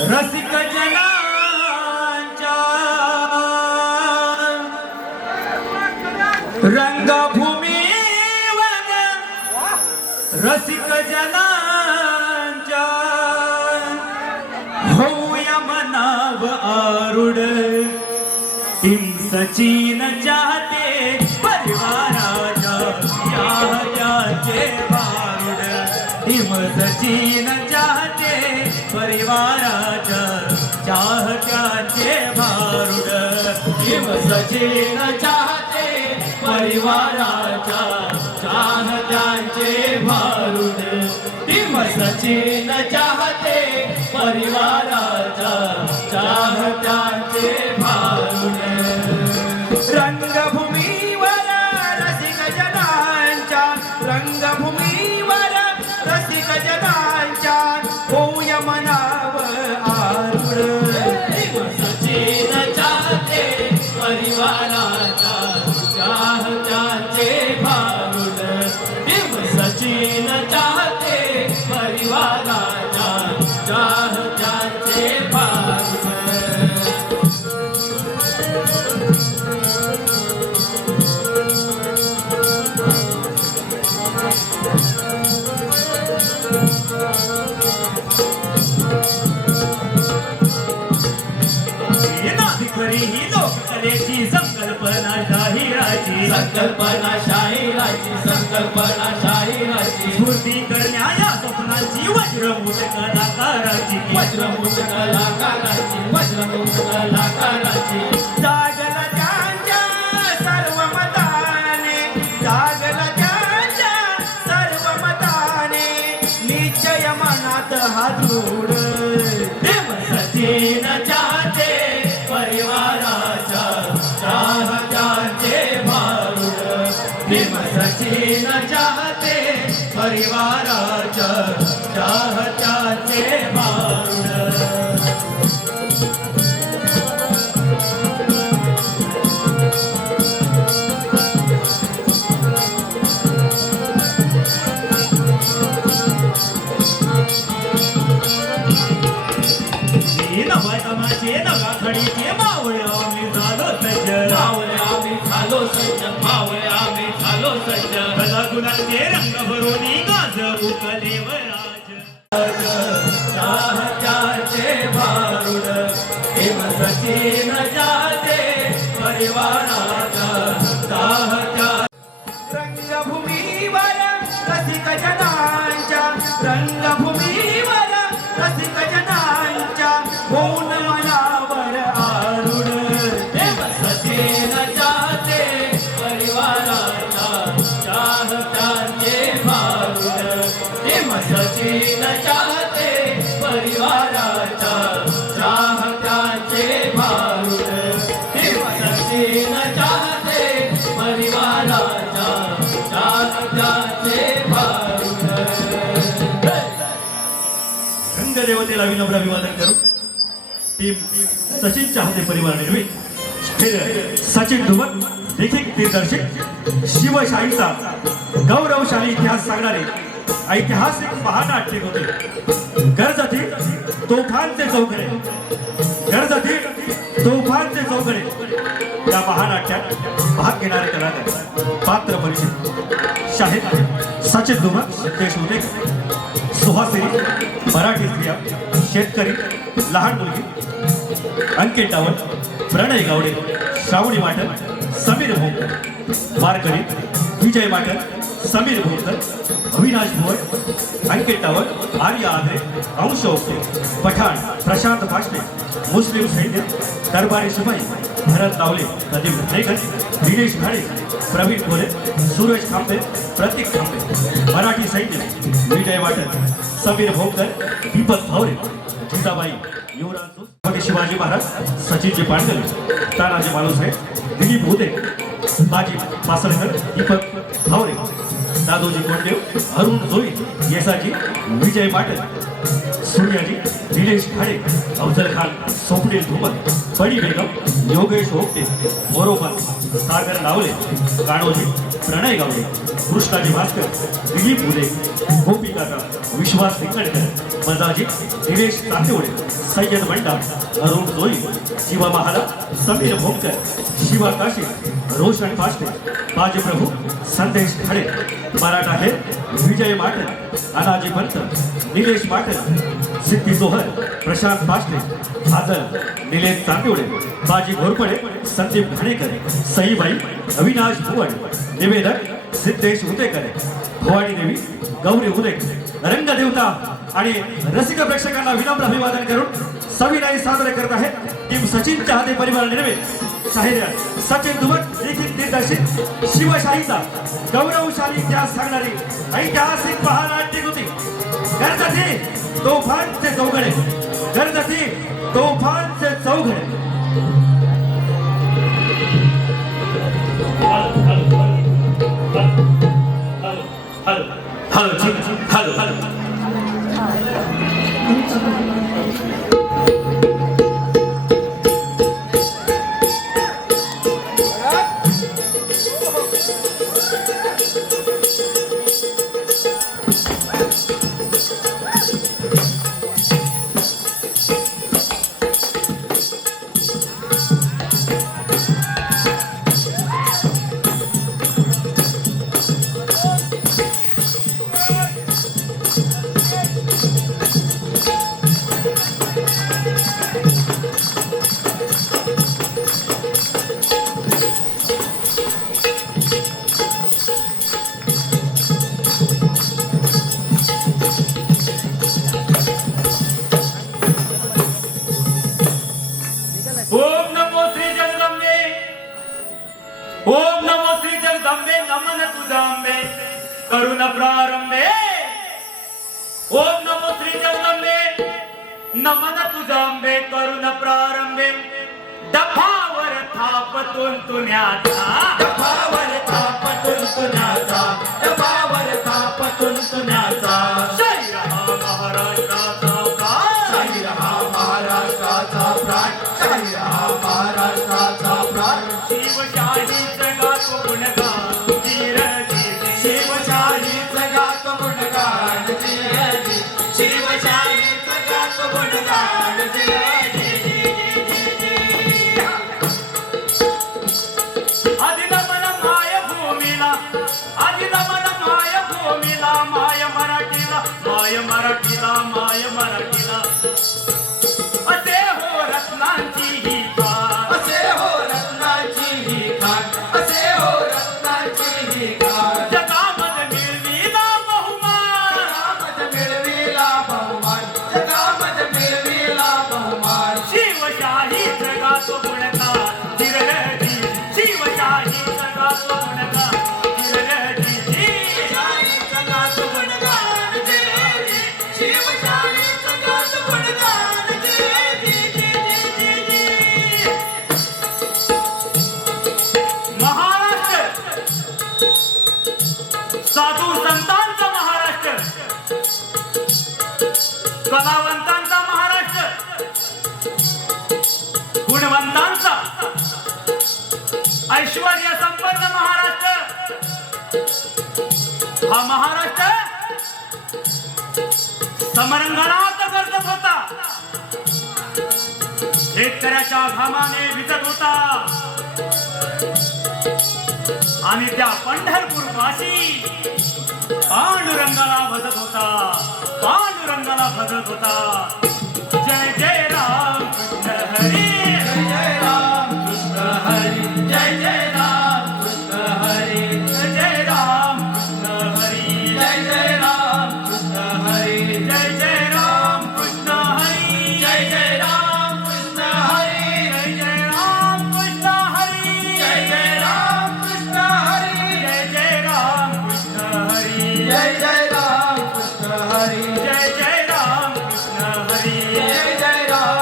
रसिक जनांच्या रंगभूमीवर रसिक जनांच्या होऊया मनाव आरुड टीम सचिन चाहते परिवाराच्या याचे भारुड टीम सचिन चाहते परिवाराच्या चाहत्याचे भारुड टीम सचिन चाहते परिवाराच्या चाहत्याचे भारुड टीम सचिन चाहते परिवाराच्या चाहत्याचे भारुड रंगभूमीवर रसिक जनांच्या रंगभूमीवर रसिक जनांच्या होऊया मनाव आरुड सचिन चाहते परिवाराचा चाहत्याचे भारुड सचिन चाहते परिवाराचा चाहत्याचे भारुड ही लोककलेची संकल्पना शाहिराची स्फूर्ती करण्या या स्वप्नांची वज्रमूठ कलाकाराची जागला त्यांच्या सर्व मताने जागला त्यांच्या सर्व मताने निश्चय मनात हा दृढ सचिन चाहते परिवाराच्या चाहत्याचे भारुड प्रेम सचिन चाहते परिवाराच्या चाहत्याचे भारुड नवाचे नवा खडीचे मावळे आम्ही झालो सज्ज कला गुणांचे रंग भरोनी गाज उकले वराज चाहत्याचे भारुड प्रेम सचिन चाहते परिवाराचा चाहत्या रंगभूमीवर रसिक जनांच्या रंगभूमीवर रसिक जनांच्या होऊन मनावर आरुड सचिन चाहते परिवाराचा चाहत्याचे भारुड सचिन चाहते परिवाराचा चाहत्याचे भारुड सचिन चाहते परिवाराचा चाहत्याचे भारुड रंगदेवतेला विनम्र अभिवादन करू टीम सचिन चाहते परिवार निर्मित सचिन धुमत देखील दिग्दर्शक शिवशाहीचा गौरवशाली इतिहास सांगणारे ऐतिहासिक महानाट्य होते गरजती तोफांचे चौकडे या महानाट्यात भाग घेणारे कलाकार पात्र परिचित शाहीर सचिन धुमत देशमुख सुहासिनी मराठी स्त्रिया शेतकरी लहान मुलगी अंकित डावल प्रणय गावडे श्रावणी माटन समीर भोंकर वारकरी विजय माटन समीर भोंकर अविनाश भोर अंकित डावल आर्या आद्रे अंश ओके पठाण प्रशांत भाषणे मुस्लिम सैन्य दरबारी शिपाई भरत नावले प्रदीप घाणेकर दिनेश घाणे प्रवीण कोले सुरेश खांबे प्रतीक खांबे मराठी सैन्य विजय वाटन समीर भोंकर दीपक भावरे जिजाबाई युवराज शिवाजी महाराज सचिनजी पांडल तानाजी मालुसरे दिलीप हुदे बाजी पासळकर दीपक भावरे दादोजी कोंडदेव अरुण जोई येसाजी विजय पाटील सूर्याजी निलेश खाडे अफजल खान स्वप्नील धुमल बडी बेगम योगेश ओपटे मोरोपन सागर लावले काणोजी प्रणय गावले कृष्णाजी भास्कर दिलीप उदे गोपीकाका विश्वास सिंगडकर मजाजी निलेश तातेवडे सय्यद मंडा अरुण जोई शिवा महाला समीर भोंकर शिवा काशी रोशन पाष्टे बाजीप्रभू संदेश खाडे मराठा हे विजय माटन अनाजी पंत निलेश माटन सिद्धी जोहर प्रशांत पाष्टे हाजल निलेश तांतिवडे बाजी घोरपडे संदीप घाणेकर सईबाई अविनाश भुवन निवेदक सिद्धेश उदेकर भवानी देवी गौरी उदेकर रंगदेवता आणि रसिक प्रेक्षकांना विनम्र अभिवादन करून सविनय सादर करत आहे टीम सचिन चाहते परिवार निर्मित शाहिर सचिन दुबक लिखित दिग्दर्शित शिवशाहीचा गौरवशाली इतिहास सांगणारी ऐतिहासिक महानाट्य कृती गरजती तोफांचे चौघडे गरजती तोफांचे चौघडे हॅलो ओम नमो श्री जगदंबे नमन तुझांबे करुण प्रारंभे ओम नमो श्री जगदंबे नमन तुझांबे करुण प्रारंभे डफावर थापतून तुन्याचा डफावर थापतून तुन्याचा डफावर थापतून तुन्याचा जय रहा महाराष्ट्राचा प्राण जय रहा महाराष्ट्राचा प्राण जय रहा महाराष्ट्राचा प्राण शिवशाहीचं गातो गुणगान धीरजी शिवशाहीचं गातो गुणगान धीरजी शिवशाहीचं गातो गुणगान धीरजी आदिनमन माय भूमीला आदिनमन माय भूमीला माय मराठीला माय मराठीला माय मराठीला असे हो रत्नांची ही खान असे हो रत्नाची ही खान असे हो रत्नाची ही खान जगामध्ये मिळविला बहुमान जगामध्ये मिळविला बहुमान जगामध्ये मिळविला बहुमान शिवशाही जगातो गुणगान धीरजी शिवशाही जगातो गुणगान धीरजी शिवशाहीचं गातो गुणगान धीरजी शिवशाहीचं गातो गुणगान धीरजी महाराष्ट्र साधू संतांचा महाराष्ट्र कलावंतांचा महाराष्ट्र गुणवंतांचा ऐश्वर्य संपन्न महाराष्ट्र हा महाराष्ट्र समरंगणात गरजत होता शेतकऱ्याच्या घामाने भिजत होता आणि त्या पंढरपूर वासी पांडुरंगाला भजत होता पांडुरंगाला भजत होता जय जय राम कृष्ण हरी जय राम कृष्ण हरी जय राम कृष्ण हरी जय राम कृष्ण हरी जय राम कृष्ण हरी जय राम कृष्ण हरी जय राम कृष्ण हरी जय राम कृष्ण हरी जय राम कृष्ण हरी जय राम कृष्ण हरी जय राम कृष्ण हरी जय राम कृष्ण हरी जय राम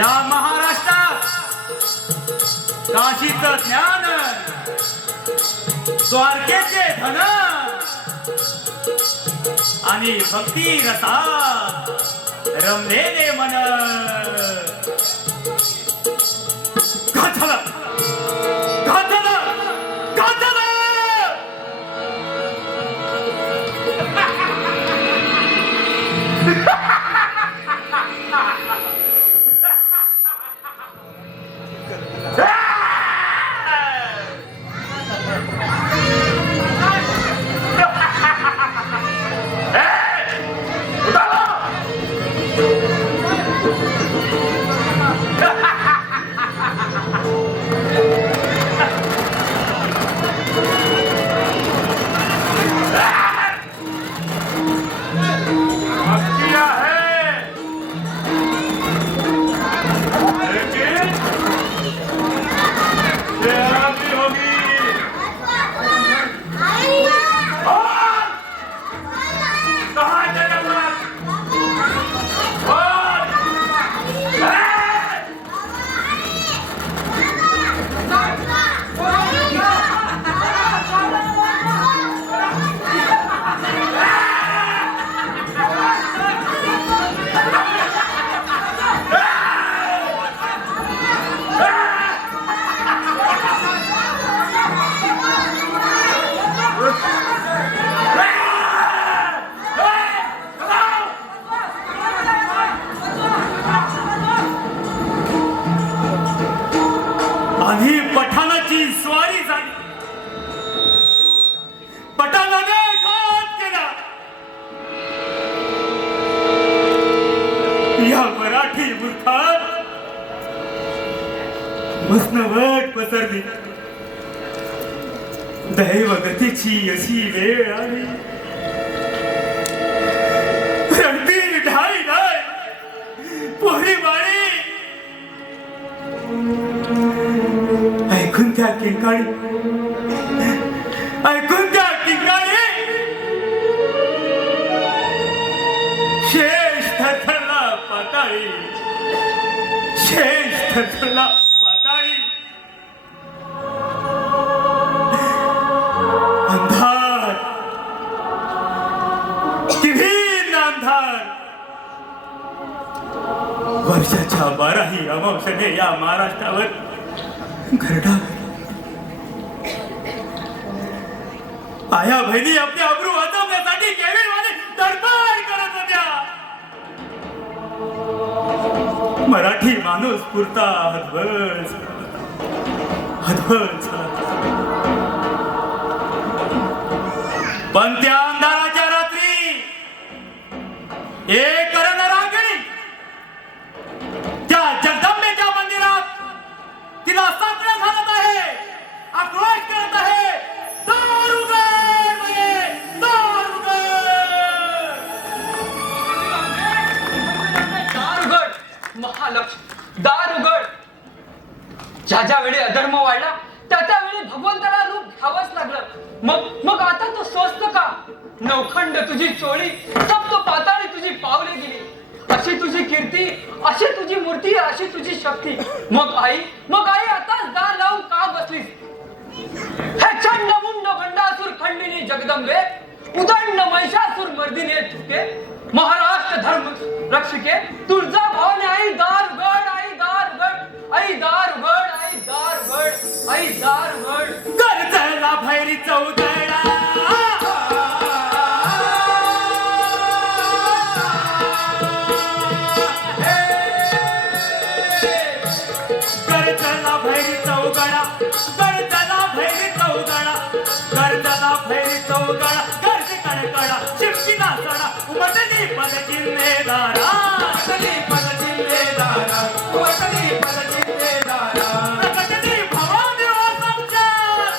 या महाराष्ट्रात काशीचं ज्ञान, द्वारकेचे धन आणि भक्ती रसात रमलेले मन. घात झालं, घात झालं, घात झालं. आधी पठाणाची स्वारी झाली, पठाणाने घात केला. या मराठी मूर्खात मसनवट पसरली. दैवगतीची अशी वेळ आली. रणबीर ढाई नाही पोरी बाळी ऐकून त्या किंकाळी, ऐकून त्या किंकाळी शेष थरथरला पाताळी, शेष थरथरला पाताळी. अंधार, किभीर अंधार. वर्षाच्या 12ही अमावस्येने या महाराष्ट्रावर घरडा. आया बहिणी आपले अब्रू वाचवण्यासाठी केविलवाने दरबार करत होत्या. मराठी माणूस पुरता हतबल झाला. पण त्या अंधाराच्या रात्री एक रणरागिणी त्या जगदंबेच्या मंदिरात तिला साकडं घालत आहे, आक्रोश करत आहे. दार उघड म्हणे, दार उघड. दार उघड महालक्ष्मी, दार उघड. ज्या ज्या वेळी अधर्म वाढला त्या त्या वेळी भगवंताला रूप घ्यावंच लागलं. मग आता तो स्वस्त का? नवखंड तुझी चोळी, सप्त पाताळी तुझी पावले गेली. अशी तुझी कीर्ती, अशी तुझी मूर्ती, अशी तुझी शक्ती. मग आई आता दार लावून का बसलीस? हे चंड मुंड भंडासूर खंडिनी जगदंबे, उदंड महिषासूर मर्दिने तुके, महाराष्ट्र धर्म रक्षिके, तुळजा भवानी आई दार उघड, आई दार उघड, आई दार उघड, आई दार उघड, आई दार उघड. गरजला भैरी चौदळा, गरजला भैरी चौदळा, गरजला भैरी चौदळा, गरजला भैरी चौदळा, गरज कडकडा शिमकीला सडा, उमटली पद किल्लेदारा, उमटली पद चिल्लेदारा, उमटली पद चिल्लेदारा. प्रकटली भवानी हो साक्षात,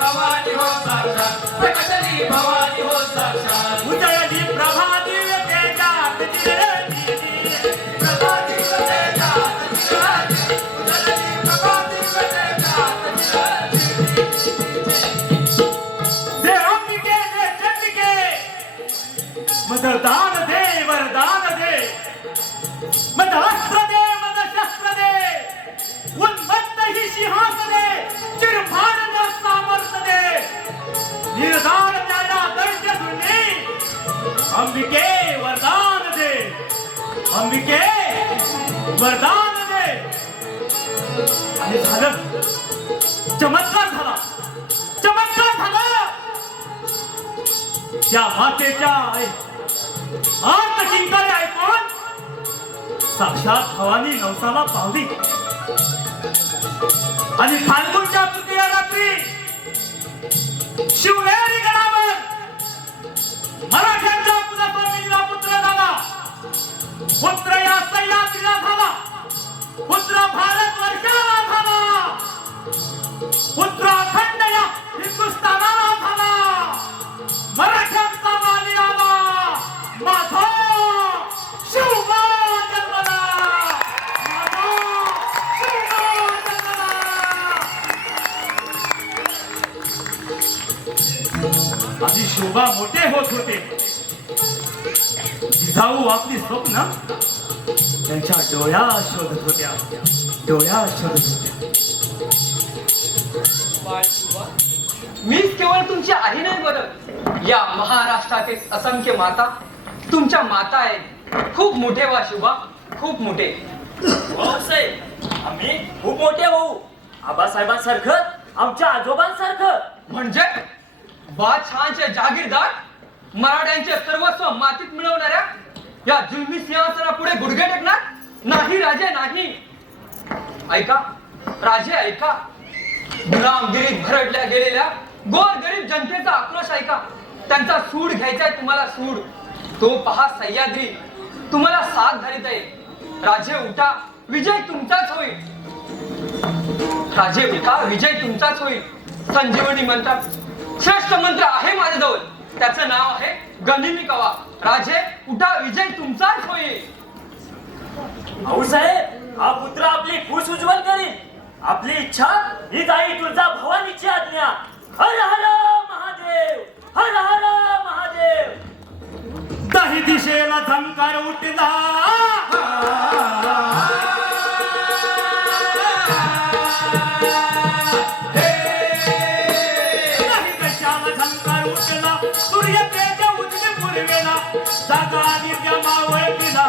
भवानी हो साक्षात, प्रकटली भवानी हो साक्षात. उजळली प्रभा दिव्यतेजात चिरंजीवी, प्रभा दिव्यतेजात चिरंजीवी, उजळली प्रभा दिव्यतेजात चिरंजीवी. दे अंबिके, दे चंडिके, मद दान दे, वरदान दे, मद अस्त्र दे, मद शस्त्र अंबिके वरदान दे, अंबिके वरदान दे. आणि झालं, चमत्कार झाला, चमत्कार झाला. त्या मातेच्या आर्त किंकारे ऐकून साक्षात भवानी नवसाला पावली. आणि फाल्गुनच्या तृतीया रात्री शिवनेरी गडावर मराठ्यांचा कुलस्वामिनीला पुत्र झाला. पुत्र या सह्याद्रीला झाला, पुत्र भारत वर्षाला झाला, पुत्र अखंड या हिंदुस्थानाला झाला. मराठ्यांचा वाली आला, माझा शिवबा जन्मला, माझा शिवबा जन्मला. आधी शोभा मोठे होत होते. जिजाऊ आपली स्वप्न त्यांच्या डोळ्यात शोधत होत्या, डोळ्यात शोधत होत्या. बाळ शिवा, मीच केवळ तुमची आई नाही बरं, या महाराष्ट्रातील असंख्य माता तुमच्या माता आहेत. खूप मोठे वा शिवा, खूप मोठे. भाऊसाहेब, आम्ही खूप मोठे होऊ, आबासाहेबांसारखं, आमच्या आजोबांसारखं. म्हणजे बादशहाचे जागीरदार, मराठ्यांचे सर्वस्व मातीत मिळवणाऱ्या या जुलमी सिंहासना पुढे गुडघे टेकणार नाही. राजे नाही. ऐका राजे, ऐका. गुलामगिरीत भरडल्या गेलेल्या गोर गरीब जनतेचा आक्रोश ऐका. त्यांचा सूड घ्यायचाय तुम्हाला, सूड. तो पहा सह्याद्री तुम्हाला साथ धरीत आहे. राजे उठा, विजय तुमचाच होईल. राजे उठा, विजय तुमचाच होईल. संजीवनी मंत्र, श्रेष्ठ मंत्र आहे माझ्याजवळ, त्याचं नाव आहे गनिमी कवा. राजे उठा, विजय तुमचाच होईल. भाऊसाहेब, हा पुत्र आपली फूस उज्ज्वल करील. आपली इच्छा हीच आई तुळजा भवानीची आज्ञा. हर हर महादेव, हर हर महादेव. दही दिशेला झंकार उठला, दही दिशेला झंकार उठला. सूर्य तेज उजवी पूर्वेला, जागा दिव्या मावळतीला,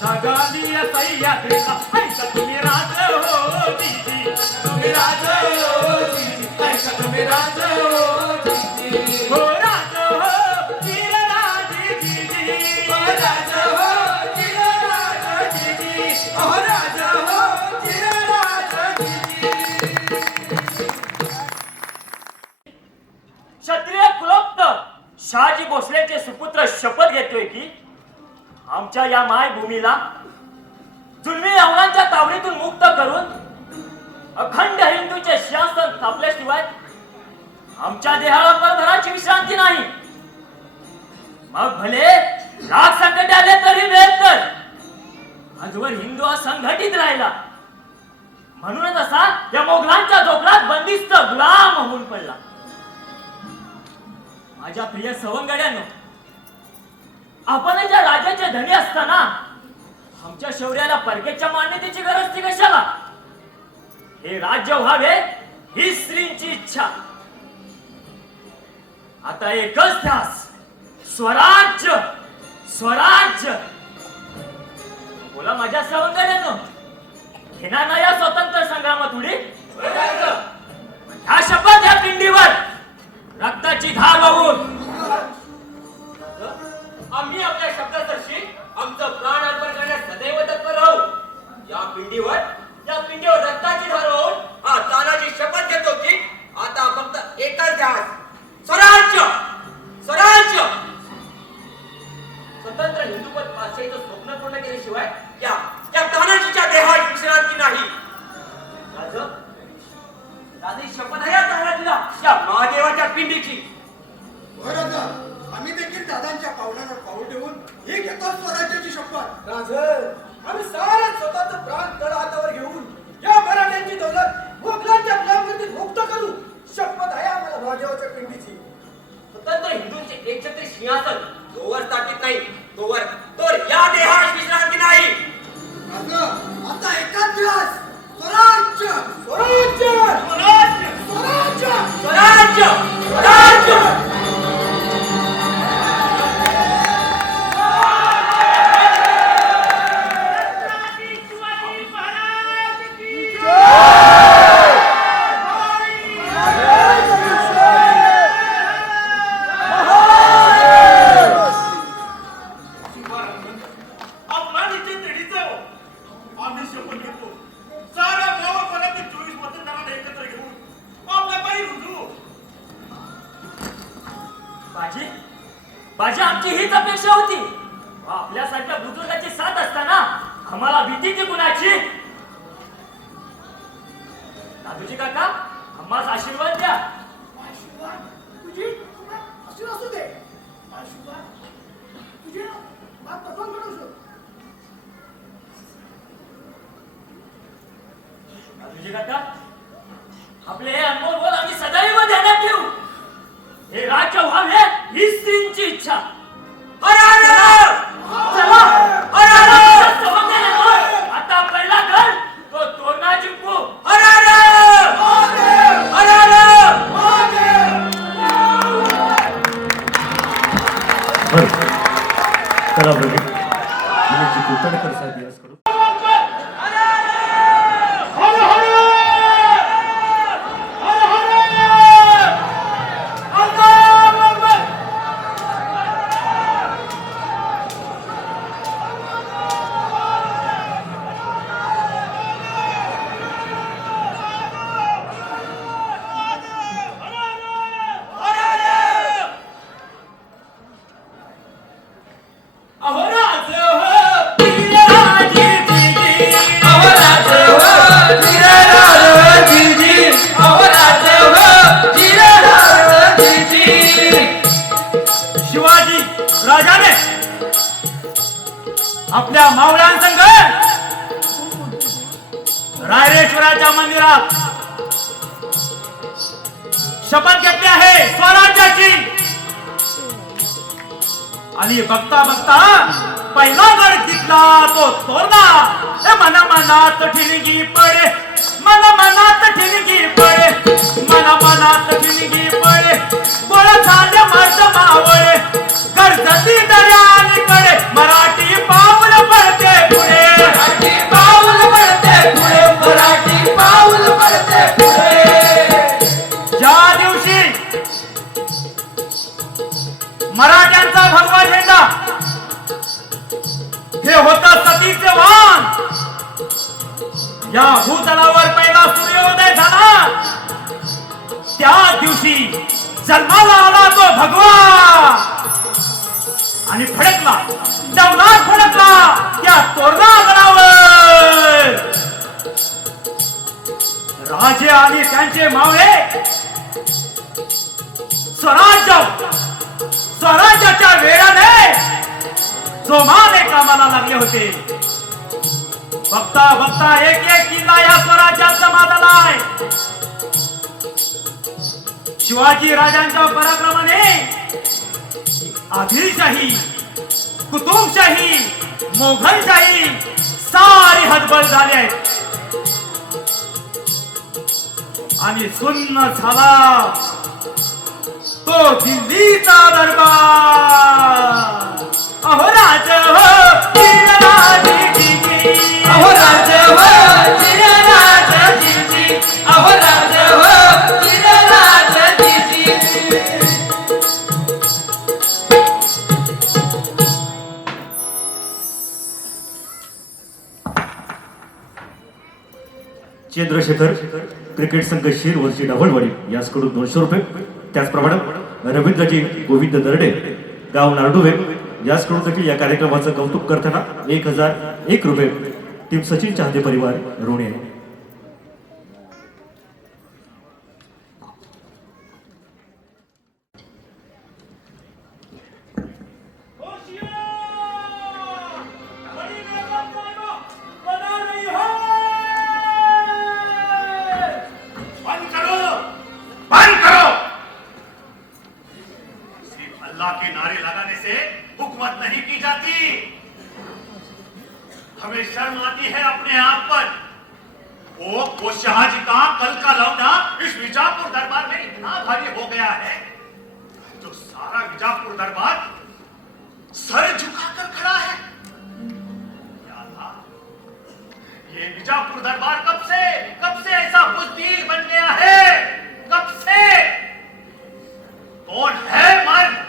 जागा दिव्या सह्याद्रीला. ऐका तुम्ही राज हो दीदी, तुम्ही राज हो दीदी, ऐका तुम्ही राज हो दीदी. हो राज हो धीरराज दीदी, हो राज हो धीरराज दीदी, हो राज हो धीरराज दीदी. क्षत्रिय कुलोत्त शहाजी भोसलेचे सुपुत्र शपथ घेतोय की आमच्या या मायभूमीला जुलमी रावणांच्या तावडीतून मुक्त करून अखंड हिंदूचे शासन स्थापल्याशिवाय आमच्या देहाला परधराची विश्रांती नाही. मग भले लाख संकट आले तरी बेहतर, आजवर हिंदू असंघटित राहिला. म्हणूनच असा या मोगलांच्या जोखडात बंदिस्त गुलाम होऊन पडला. माझ्या प्रिय सवंगड्यांनो, आपण ज्या राजाचे धनी असताना आमच्या शौर्याला परकेच्या मान्यतेची गरज ती कशाला? हे राज्य व्हावे ही स्त्रीची इच्छा. आता एकच ध्यास, स्वराज्य, स्वराज्य. बोला माझ्या सवंगड्यांनो, घेणार ना या स्वतंत्र संग्रामात उडी? ह्या शपथ या पिंडीवर रक्ताची धार वाहून आम्ही आपल्या शब्दासाठी आमचं प्राण अर्पण करण्यास सदैव तत्पर राहू. या पिंडीवर रक्ताची धार वाहून हा तानाची शपथ घेतो की आता फक्त एकच ध्यास, स्वराज्य, स्वराज्य. स्वतंत्र हिंदुपद भाषेचं स्वप्न पूर्ण केल्याशिवाय या तानाजीच्या देहात विश्रांती नाही. राजे शपथ आहे या तानाजीला, या महादेवाच्या पिंडीची. राजा, आम्ही देखील दादांच्या पावलावर पाऊल ठेवून ही घेतो स्वराज्याची शपथ. राज, आम्ही सारे स्वतःचं प्राण तळ हातावर घेऊन या मराठ्यांची दौलत मोगलांच्या गुलामगिरीत मुक्त करू. शपथ आहे आम्हाला महादेवाच्या पिंडीची. स्वतंत्र हिंदूंचे एकछत्री सिंहासन जोवर स्थापित नाही तोवर या देहात विश्रांती नाही. राजा, आता एकाच दिवस स्वराज्य, स्वराज्य, स्वराज्य, स्वराज्य, स्वराज्य, स्वराज्य. शिवाजी आमची हीच अपेक्षा होती. आपल्यासारख्या बुजुर्गाची साथ असताना आम्हाला भीतीची कुणाची? दादूजी काका, आम्हाला आशीर्वाद द्या. आशीर्वाद तुझी अशी असू दे. आशीर्वाद तुझी बात पसंत करू शकतो. दादूजी काका, आपले हे अनमोल बोल आम्ही सदैव ध्यानात ठेवू. हे राज्य व्हावे ही स्त्रींची इच्छा. चला, आता पहिला गण तो तोरणा जिंकू. बरं चला बघे जी कुलकर्णीकर साहेब यास करू. शिवाजी राजाने आपल्या मावळ्यांसंग रायरेश्वराच्या मंदिरात शपथ घेतली आहे स्वराज्याची. आणि बघता बघता पहिला गड जिंकला तो तोरणा. मन मनात ठिणगी पडे, मन मनात ठिणगी पडे, मन मनात ठिणगी पडे. बोळ झाले मर्द मावळे, गरजती दर्यालीकडे मराठी पाऊल पडते पुढे, मराठी पाऊल पडते पुढे, मराठी पाऊल पडते पुढे. ज्या दिवशी मराठ्यांचा भगवा झेंडा हे होता सतीचे वाण, या भूतलावर पहिला सूर्योदय झाला. त्या दिवशी जन्माला आला तो भगवा आणि फडकला, डवलात फडकला त्या तोरणा गडावर. राजे आणि त्यांचे मावळे स्वराज्याच्या वेळाने जोमाने कामाला लागले होते. बघता बघता एक एक किल्ला या स्वराज्यात जमा झालाय. शिवाजी राजांच्या पराक्रमाने आदिलशाही, कुतुबशाही, मोघलशाही सारी हतबल झाली आहे. आणि सुन्न झाला तो दिल्लीचा दरबार. अहो राज हो चिरराज जी, अहो राज हो चिरराज जी, अहो राज हो चिरराज जी. चंद्रशेखर क्रिकेट संघ शिरवरची ढवळवाडी यासकडून 200 रुपये. त्याचप्रमाणे रवींद्रजी गोविंद दर्डे गाव नारडुवे यासकडून देखील या कार्यक्रमाचं कौतुक करताना 1001 रुपये टीम सचिन चाहते परिवार ऋणी आहे. अल्लाह के नारे लगाने से हुकूमत नहीं की जाती. हमें शर्म आती है अपने आप पर. वो शाहजी का कल का लौटा इस विजापुर दरबार में इतना भारी हो गया है जो सारा विजापुर दरबार सर झुकाकर खड़ा है. या अल्लाह, ये विजापुर दरबार कब से ऐसा बुज़दिल बन गया है? कब से? कौन है मर्द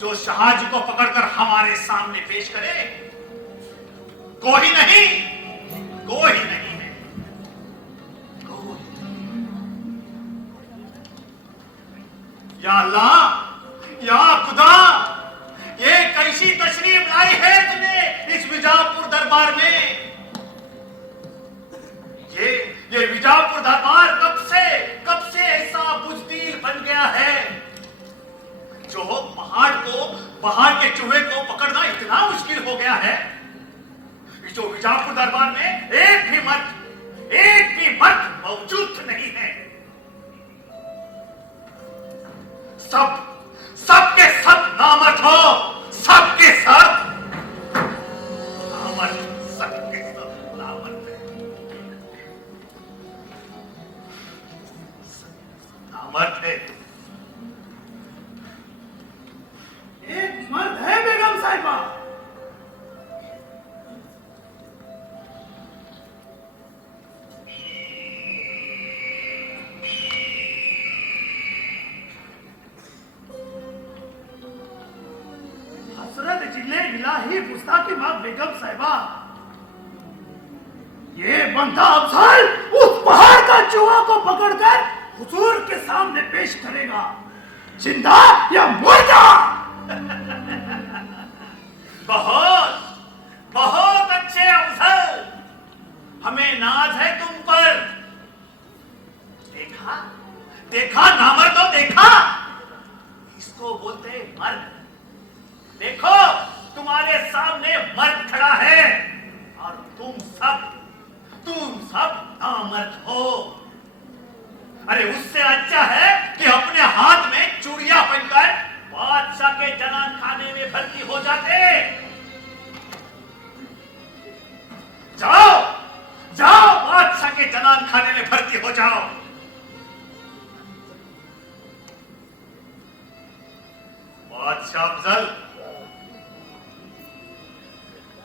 जो शाहजी को पकड़कर हमारे सामने पेश करे? कोई नहीं, कोई नहीं है. या अल्लाह, या खुदा, ये कैसी तशरीफ लाई है तूने इस विजापुर दरबार में? ये विजापुर दरबार कब से ऐसा बुजदिल बन गया है जो पहाड़ के चूहे को पकड़ना इतना मुश्किल हो गया है? जो विजापुर दरबार में एक भी मर्द मौजूद नहीं है। सबके सब नामर्द हो, सबके सब नामर्द, सबके सब नामर्द है। नामर्द है। एक मर्द है बेगम साहिबा। हसरत जिले इलाही गुस्ताखी मां बेगम साहिबा, ये बंदा अफजल उस पहाड़ का चूहा को पकड़कर हुजूर के सामने पेश करेगा, जिंदा या मुर्दा। बहुत अच्छे अफजल, हमें नाज है तुम पर। देखा नामर्द तो देखा, इसको बोलते हैं मर्द। देखो तुम्हारे सामने मर्द खड़ा है और तुम सब नामर्द हो। अरे उससे अच्छा है कि अपने हाथ में चूड़ियां पहनकर बादशाह के जनान खाने में भर्ती हो जाते। जाओ बादशाह के जनान खाने में भर्ती हो जाओ। बादशाह अफजल,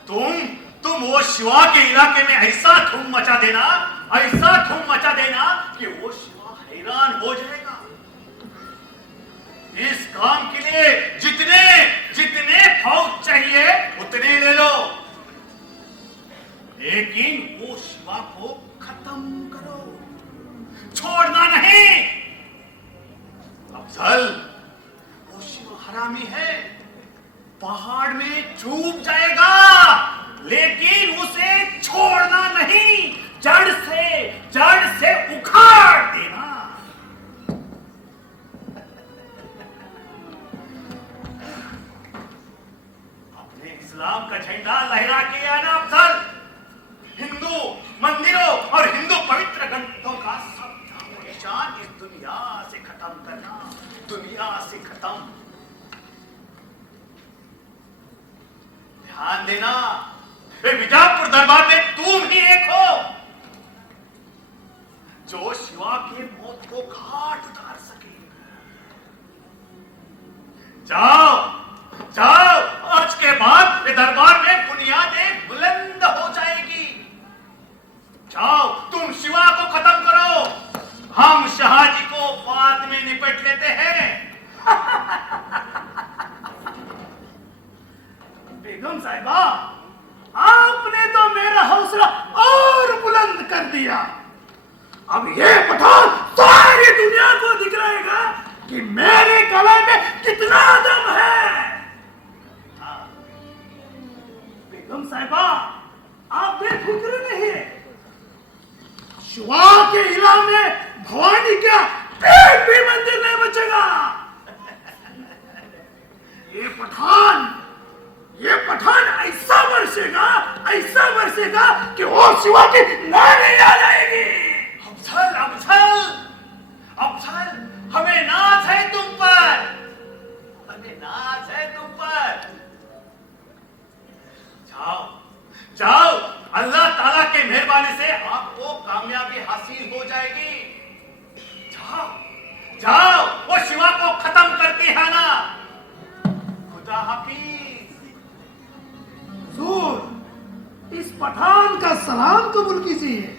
तुम वो शिवा के इलाके में ऐसा धूम मचा देना कि वो शिवा हैरान हो जाएगा। इस काम के लिए जितने फौज चाहिए उतने ले लो, लेकिन वो शिवा को खत्म करो, छोड़ना नहीं। अफजल, वो शिवा हरामी है, पहाड़ में चूब जाएगा, लेकिन उसे छोड़ना नहीं, जड़ से उखाड़ देना। अपने इस्लाम का झंडा लहरा के आना अफजल। हिंदू मंदिरों और हिंदू पवित्र ग्रंथों का सब नामो निशान इस दुनिया से खत्म करना, दुनिया से खत्म। ध्यान देना, विजापुर दरबार में तुम ही एक हो जो शिवा के मौत को घाट उतार सके। जाओ, आज के बाद ये दरबार में बुनियादें बुलंद हो जाएगी। जाओ, तुम शिवा को खत्म करो, हम शाहजी को बाद में निपट लेते हैं। बेगम साहिबा, आपने तो मेरा हौसला और बुलंद कर दिया। अब ये पठान सारी दुनिया को दिखलाएगा कि मेरे गले में कितना दम है। बेगम साहिबा, आप बेफिक्र नहीं है। शिवा के इला में भवानी का एक भी मंदिर नहीं बचेगा। ये पठान ऐसा बरसेगा कि वो शिवा की नानी आ जाएगी। अफजल, हमें नाज है तुम पर, जाओ, अल्लाह ताला के मेहरबानी से आपको कामयाबी हासिल हो जाएगी। जाओ, वो शिवा को खत्म करके आना। खुदा हाफिज। हुजूर, इस पठान का सलाम कबूल कीजिए।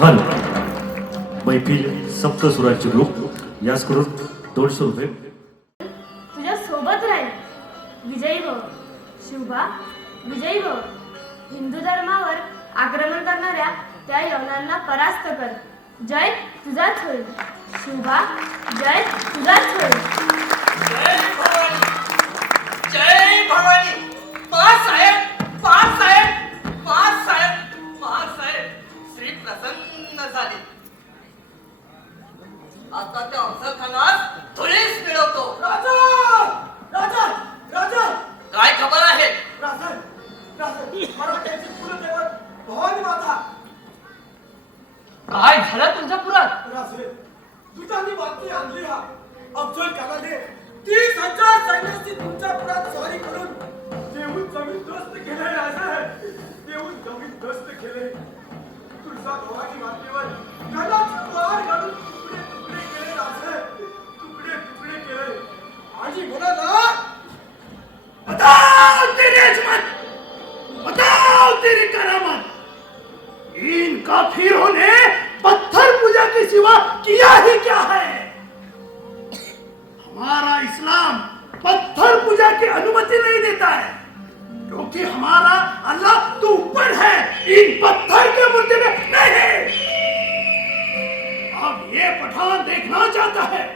हल मैफिल सप्तसुराचे रूप, याच करून 200 रुपये. तुझ्या सोबत राहील विजयी भव. शिवबा विजयी भव. हिंदू धर्मावर आक्रमण करणाऱ्या त्या यवनांना परास्त कर. जय तुझाच होईल. शिवबा जय तुझाच होईल. जय भवानी, जय भवानी. महासाहेब, महासाहेब, महासाहेब, महासाहेब. श्री प्रसन्न झाले. आता त्या अफजल खानास धुळीस मिळवतो. राजा राजा राजा काय खबर आहे? राजा राजा मराठ्यांचे कुलदैवत भवानी माता. काय झालं तुमच्या पुरात? राजे दुधानी बातमी आणली हा. अफजल खानाने 30,000 सैन्याची तुमच्या पुरात स्वारी करून देऊन जमीन दोस्त केले. राजे देऊन जमीन दोस्त केले. तुळजा भवानी मातेवर गडाचा प्रहार घालून तुकडे तुकडे केले. राजे तुकडे तुकडे केले. आणि म्हणाला बताओ तेरी अजमत, बताओ तेरी करामत. इन काफिरों ने पत्थर पूजा के सिवा किया ही क्या है? हमारा इस्लाम पत्थर पूजा की अनुमति नहीं देता है, क्योंकि हमारा अल्लाह तो ऊपर है, इन पत्थर के मूर्ति में नहीं. अब ये पठान देखना चाहता है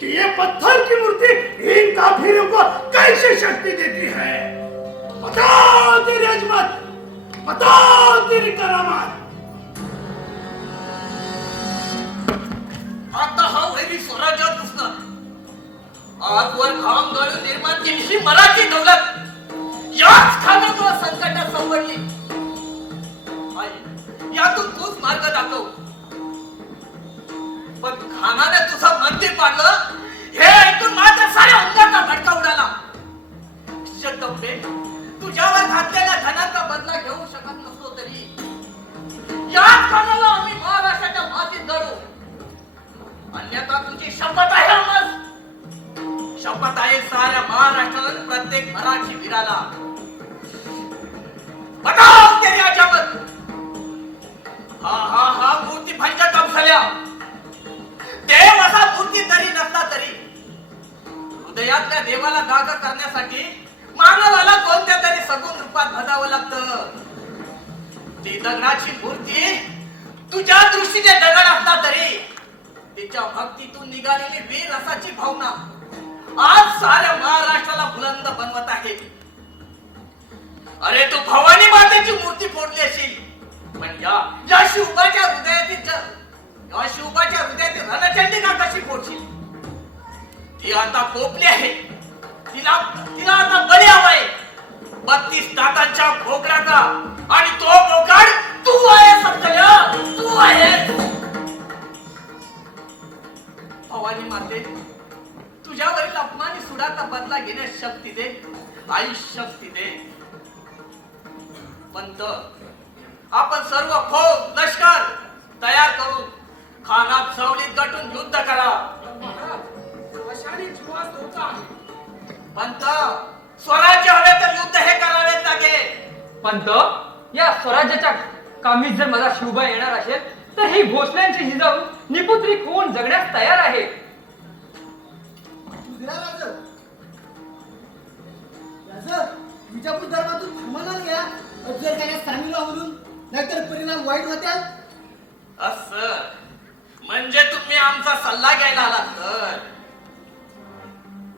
कि ये पत्थर की मूर्ति इन काफिरों को कैसे शक्ति देती है. बताओ तेरी अजमत, बताओ तेरी करामत. आता हा वैरी स्वराज्यात घुसणार. आजवर घाम गाळून निर्माण केली ही मराठी दौलत याच खानातून संकटात सापडली. आई, यातून तूच मार्ग दाखव. पण खानाने तुझं मंदिर पाडलं हे ऐकून मात्र साऱ्या अंगाचा भडका उडाला. शतंबे, तुझ्यावर घातलेल्या धनाचा बदला घेऊ शकत नसलो तरी याच खानाला आम्ही महाराष्ट्राच्या मातीत दडू. अन्यथा तुझी शपथ आहे आम्हाला. शपथ आहे साऱ्या महाराष्ट्रात प्रत्येक मराठी वीराला. बताओ तेरी अजमत. हा हा हा मूर्ती पंचकम झाल्या. देव असा मूर्ती तरी नसला तरी हृदयातल्या देवाला जागा करण्यासाठी मानवाला कोणत्या तरी सगुण रूपात भजावं लागतं. ती दगडाची मूर्ती तुझ्या दृष्टीने दगड असला तरी तिच्या भक्तीतून निघालेली वीर रसाची भावना आज साऱ्या महाराष्ट्राला बुलंद बनवत आहे. अरे तू भवानी मातेची मूर्ती फोडली असेल, पण या शिवबाच्या हृदयातील रणचंडिका कशी फोडशील? ती आता खोपली आहे. तिला आता बळी हवाय 32 दातांच्या भोकडाचा. आणि तो भोकाड तू आहेस अफजल्या, तू आहेस. भवानी माते, तुझ्यावरील अपमानी सुडाचा बदला घेण्यास शक्ती दे. आई शक्ती दे. पंत, आपण सर्व फौज लष्कर तयार करून खानात सवलीत गटून युद्ध करा. अशाने जीवास धोका आहे. पंत, स्वराज्य हवे तर युद्ध हे करावेच लागेल. पंत, या स्वराज्याच्या कामीत जर मला शिवबा येणार असेल तर ही भोसल्यांची जिजाऊ निपुत्री कोण जगण्यास तयार आहे. विजापूर धर्मातून थांबणार घ्या. अफजल खानात सामील म्हणून नाहीतर परिणाम वाईट होत्याल. असं म्हणजे तुम्ही आमचा सल्ला घ्यायला आलात तर.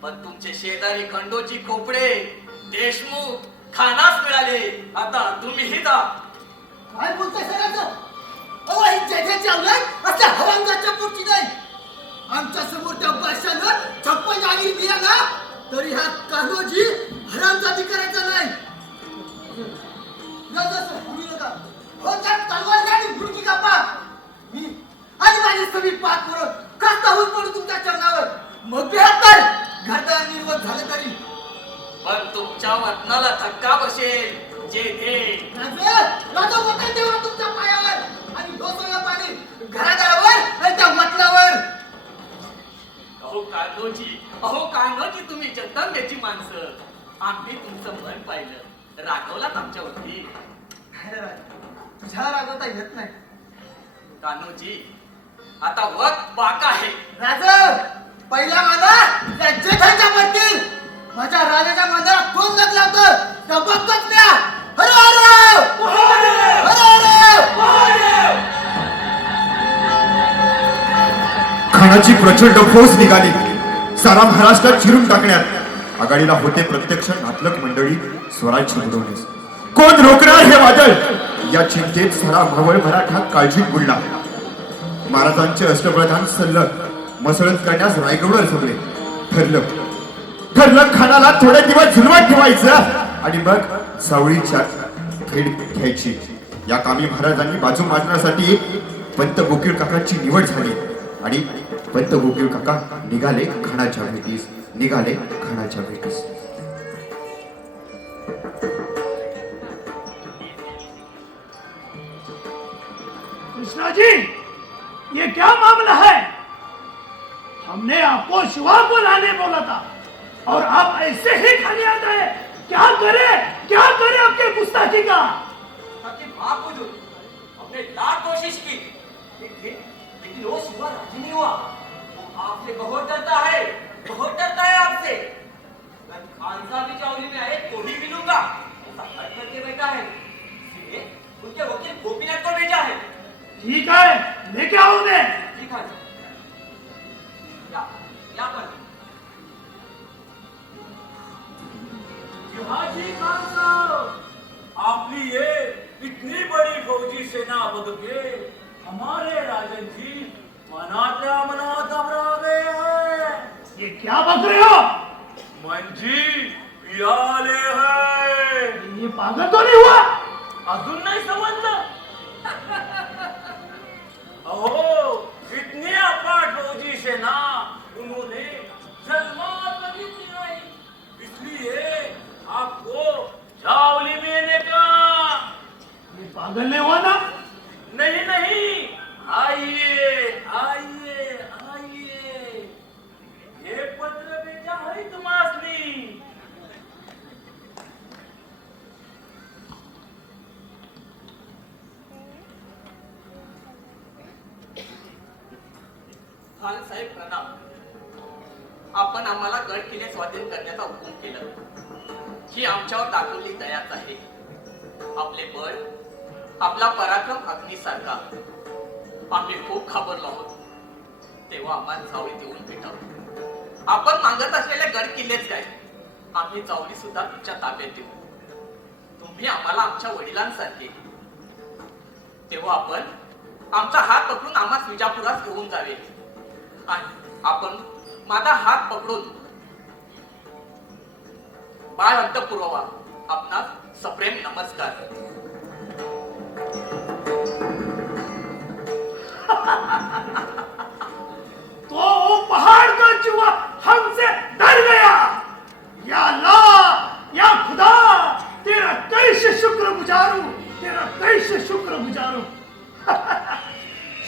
पण तुमचे शेजारी खंडोजी खोपडे देशमुख खानास मिळाले. आता तुम्हीही जा. काय बोलताय सरांचं? अहो ही जगाची अवलाद असल्या हवांगाच्या पोटी नाही. आमच्या समोर त्या बादशाहानं 56 जागीर दिल्या ना तरी हा कान्होजी हरामजादी करायचा नाही. नजर भूमी नका. हो त्या तलवार गाडी भुडकी कापा. मी आणि माझी सगळी पाक करून कास्ता होऊन पडू तुमच्या चरणावर. मग बेहत्तर घरदार निर्वत झालं तरी. पण तुमच्या वतनाला धक्का बसेल. जे घे राजा वतन देवा तुमच्या पायावर आणि डोसळलं पाणी घरादारावर आणि त्या वतनावर. अहो कान्होजी तुम्ही जगदंबेची माणसं. आम्ही तुमचं मन पाहिलं, रागवलात आमच्यावरती. तुझ्या रागवता येत नाही. कान्होजी, आता वत बाका आहे. राजा पहिला माझा राज्यखांच्या पडतील माझ्या राजाच्या मंदिरात कोण लग लावतं त्या बघतोच म्या. हर हर हर हर. खानाची प्रचंड फौज निघाली. सारा महाराष्ट्रात चिरून टाकण्यात आघाडीला होते प्रत्यक्ष नातलक मंडळी स्वराज्य बुडवण्यास. कोण रोखणार हे वादळ या चिंतेत सारा मावळ मराठा काळजीत बुडला. महाराजांचे अष्टप्रधान सल्लग मसळत करण्यास रायगडवर जमले. ठरलं खानाला थोडे दिवस झुलवत ठेवायचं आणि मग सावळीच्या फेड घ्यायची. या कामी महाराजांनी बाजू मारण्यासाठी पंत गोकीळ काकांची निवड झाली आणि पंत गोकीळ काका निघाले खानाच्या भेटीस. कृष्णा जी, ये क्या मामला है? हमने आपको शिवा को लाने बोला था और आप ऐसे ही खाली आ गए. क्या करे आपके गुस्ताखी का? ताकि माफ हो जाओ. हमने लाख कोशिश की लेकिन वो शिवा राजी नहीं हुआ. वो आपसे बहुत डरता है आपसे. मैं खान साहब की चावली में आए तो ही मिलूंगा ऐसा हट करके बैठा है. इसलिए उनके वकील गोपीनाथ को भेजा है. ठीक है, लेके आओ उन्हें. ठीक है. या पर हाजी खान साहब, आपकी ये इतनी बड़ी फौजी सेना बदके हमारे राजन जी मनात घबरा गए हैं. ये क्या बक रहे हो? मंजी पियाले है. ये पागल तो नहीं हुआ? अजून नाही समजलं? अहो, इतनी अफाट फौजी सेना उन्होंने जन्मात बघितली नाही. इसलिए आपको जावली में लेने का. ये पागल नहीं हुआ ना? नहीं, आइए. ये पत्र भेजा है तुम्हारी. खान साहेब प्रणाम. आपण आम्हाला गड किल्ले स्वाधीन करण्याचा हुकूम केला. ही आमच्यावर दाखवली दयाच आहे. आपले बळ, आपला पराक्रम अग्नीसारखा. आम्ही खूप घाबरलो आहोत. तेव्हा आम्हाला जावळी देऊन भेटावं. आपण मागत असलेले गड किल्लेच काय, आम्ही जावळी सुद्धा तुमच्या ताब्यात देऊ. तुम्ही आम्हाला आमच्या वडिलांसारखे. तेव्हा आपण आमचा हात पकडून आम्हाला विजापुरात घेऊन जावे आणि आपण माझा हात पकडून बाळ अंतपुरवा. आपणास सप्रेम नमस्कार. तो वो पहाड़ का चूहा हमसे डर गया. या अल्लाह, या खुदा, तेरा कैसे शुक्रगुजारूं.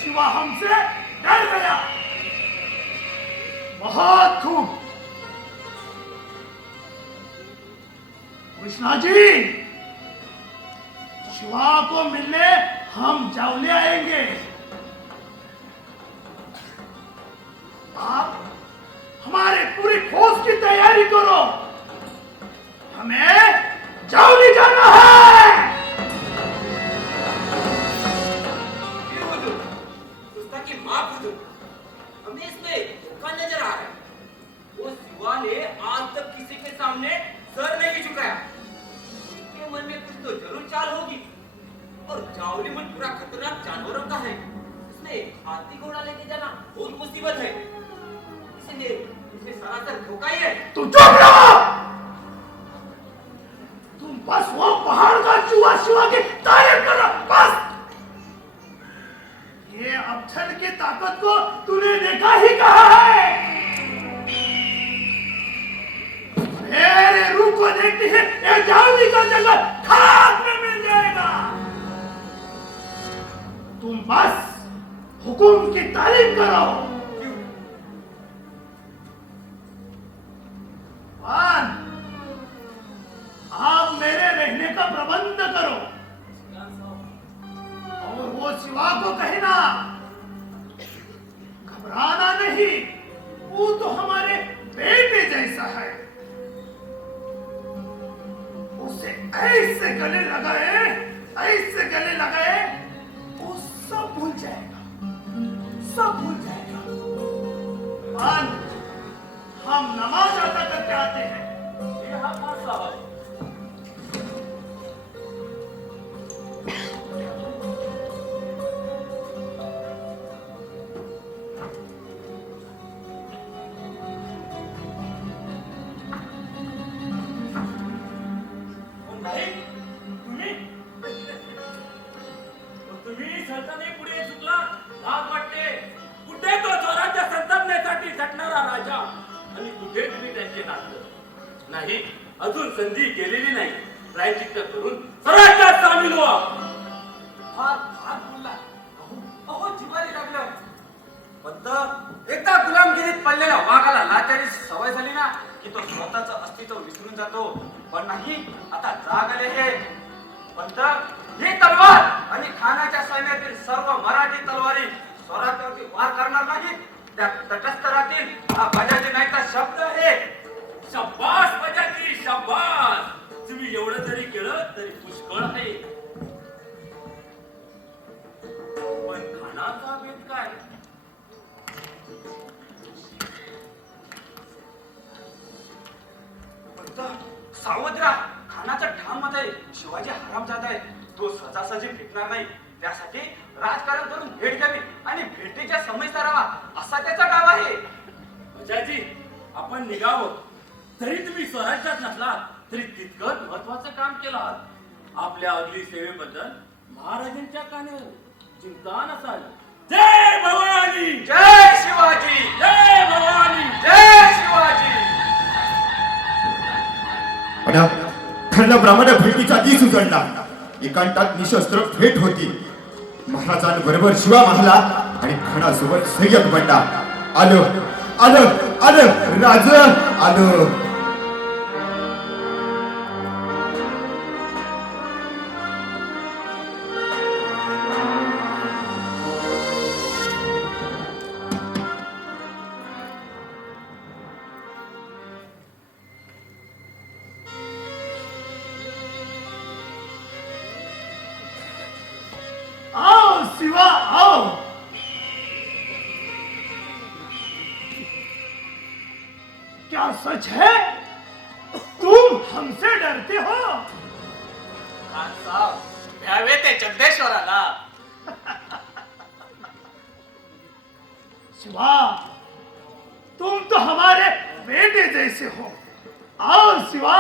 शिवा हमसे डर गया. बहुत खूब. कृष्णा जी, शिवा को मिलने हम जावले आएंगे. आप हमारे पूरी फौज की तैयारी करो. हमें जावली जाना है. गुस्ताखी माफ हो जाओ. हमें इसमें धोखा नजर आ रहा है. वो शिवा ने आज तक किसी के सामने सर नहीं झुकाया. उनके मन में कुछ तो जरूर चाल होगी. और जावली मुल्क पूरा खतरनाक जानवरों का है. इसमें हाथी घोड़ा लेके जाना बहुत मुसीबत है. इसलिए इसमें सरासर धोखा ही है. तुम चुप रहो. तुम बस वो पहाड़ का चूहा शिवा की तारीफ करो बस. ये अबछड़ की ताकत को तूने देखा ही कहा है. मेरे रूह को देखती है ये जावली का जंगल खाक में मिल जाएगा. तुम बस हुकुम की तालीम करो. आप मेरे रहने का प्रबंध करो और वो शिवा को कहना घबराना नहीं. वो तो हमारे बेटे जैसा है. सब भूल जाएगा। खान, हम नमाज अदा करके आते हैं। ये हाँ खान साहब नाही तुम्ही तुम्ही सल्तने पुढे चुकला भाग वाटते कुठे तो स्वराज्य संतपण्यासाठी झटणारा राजा आणि कुठे तुम्ही त्यांचे नातलं नाही अजून संधी गेलेली नाही प्रायचित्त करून स्वराज्यात सामील व्हा फार फार बोलला. अहो जिवारी लागलं. पण एकदा गुलामगिरीत पडलेल्या वाघाला लाचारी सवय झाली ना की तो स्वतःचं अस्तित्व विसरून जातो. पण नाही, आता जाग आले हे. पंत, ही तलवार आणि खानाच्या सैन्यातील सर्व मराठी तलवारी स्वराज्यावरती वार करणार नाहीत. त्या तटस्थ राहतील हा बजाजी नाहीचा शब्द आहे. शब्बास बजाजी शब्बास तुम्ही एवढं जरी केलं तरी पुष्कळ आहे पण खानाचा भेद काय सावध राहा. खानाचा ठाम मत आहे शिवाजी हरामजादा आहे. तो सहजासहजी भेटणार नाही. त्यासाठी राजकारण करून भेट घ्यावी आणि भेटीच्या समयचा राहावा असा त्याचा डाव आहे. बजाजी आपण निघावं तरी तुम्ही स्वराज्यात नसलात तरी तितकंच महत्वाचं काम केलं आहात आपल्या अगली सेवेबद्दल महाराजांच्या कानावर चिंता नसाल जय भवानी जय शिवाजी. जय भवानी जय शिवाजी. ठरल्याप्रमाणे भेटीचा दिस उजळला. एकांतात निशस्त्र भेट होती. महाराजांबरोबर शिवा महाला आणि खणासोबत सय्यद बंडा. आलं आलं आलं राज आलं. आओ शिवा आओ. क्या सच है तुम हमसे डरते हो? खान साहब भ्यावे ते जगदेश्वराला. शिवा तुम तो हमारे बेटे जैसे हो. आओ शिवा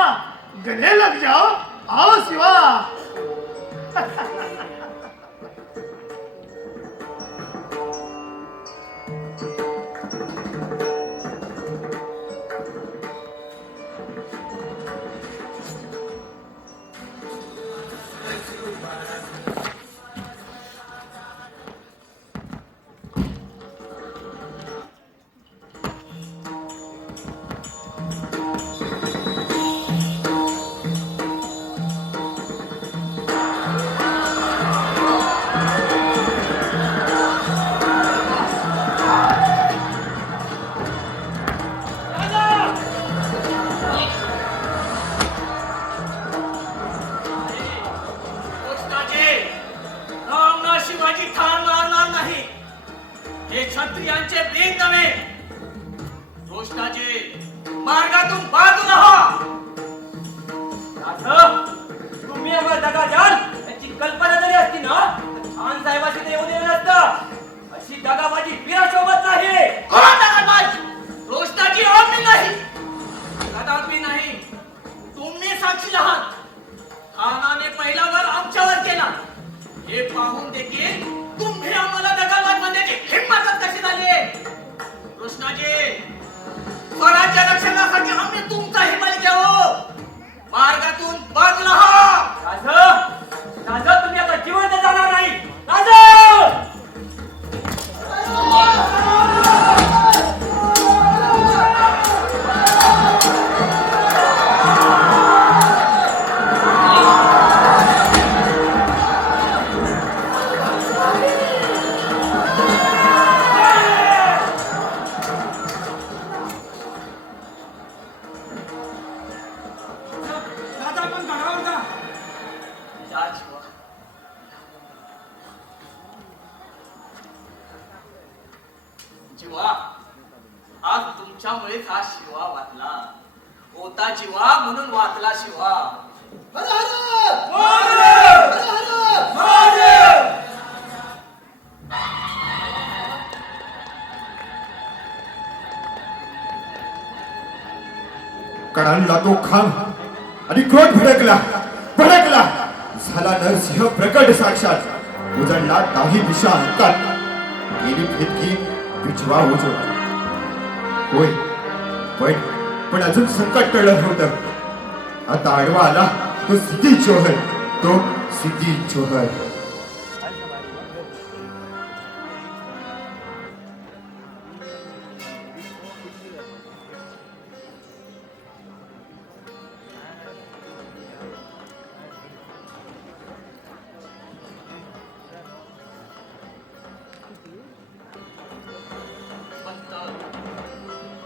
गले लग जाओ. आओ शिवा. कृष्णाजी, रामना शिवाजी ठार मारणार नाही. हे क्षत्रियांचे ब्रीद नव्हे. कृष्णाजी मार्गातून बाजूला हो. तुम्ही आम्हाला दगा द्याल याची कल्पना जरी असती ना खान साहेबाशी ते येऊ दिलं नसतं अशी दगाबाजी वीरासोबत नाही कोण दगाबाज? कृष्णाजी आम्ही नाही, कदापि नाही. तुम्ही साक्षी आहात. खानाने पहिला वार आमच्यावर केला. हे पाहून देखील तुम्ही आम्हाला दगाबाज म्हणण्याची हिंमतच कशी झाली? कृष्णाजी, स्वराज्य रक्षणासाठी आम्ही तुमचाही बळी घेऊ. मार्गातून बाजूला हो. राजा तुम्ही आता जिवंत जाणार नाही. राजा जीवा, आज तुमच्यामुळेच हा शिवा वाचला. होता जीवा म्हणून वाचला शिवा. हर हर महादेव! हर हर महादेव! कडांना तो खांब आणि क्रोध भडकला भडकला. झाला नरसिंह प्रकट साक्षात. उजळला दाही दिशा अंकात. गेली भेदकी विजवा उजवा. होय पण अजून संकट टळलं नव्हतं. आता आडवा आला तो सिद्धी जोहर. तो सिद्धी जोहर.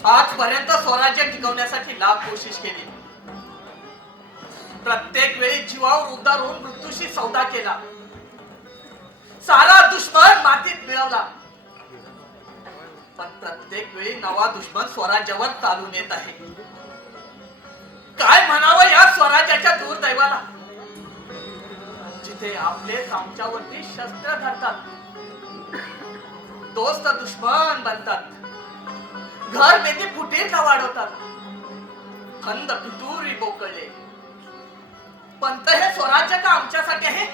आजपर्यंत स्वराज्य टिकवण्यासाठी लाख कोशिश केली. प्रत्येक वेळी जीवावर उद्धार होऊन मृत्यूशी सौदा केला. सारा दुश्मन मातीत मिळवला. पण प्रत्येक वेळी नवा दुश्मन स्वराज्यावर चालून येत आहे. काय म्हणावं या स्वराज्याच्या दुर्दैवाला. जिथे आपलेच आमच्यावरती शस्त्र धरतात, दोस्त दुश्मन बनतात. घर बेती फुटीरता वाढवतात. खंद पितुरी बोकळले. पंत हे स्वराज्य का आमच्यासाठी आहे?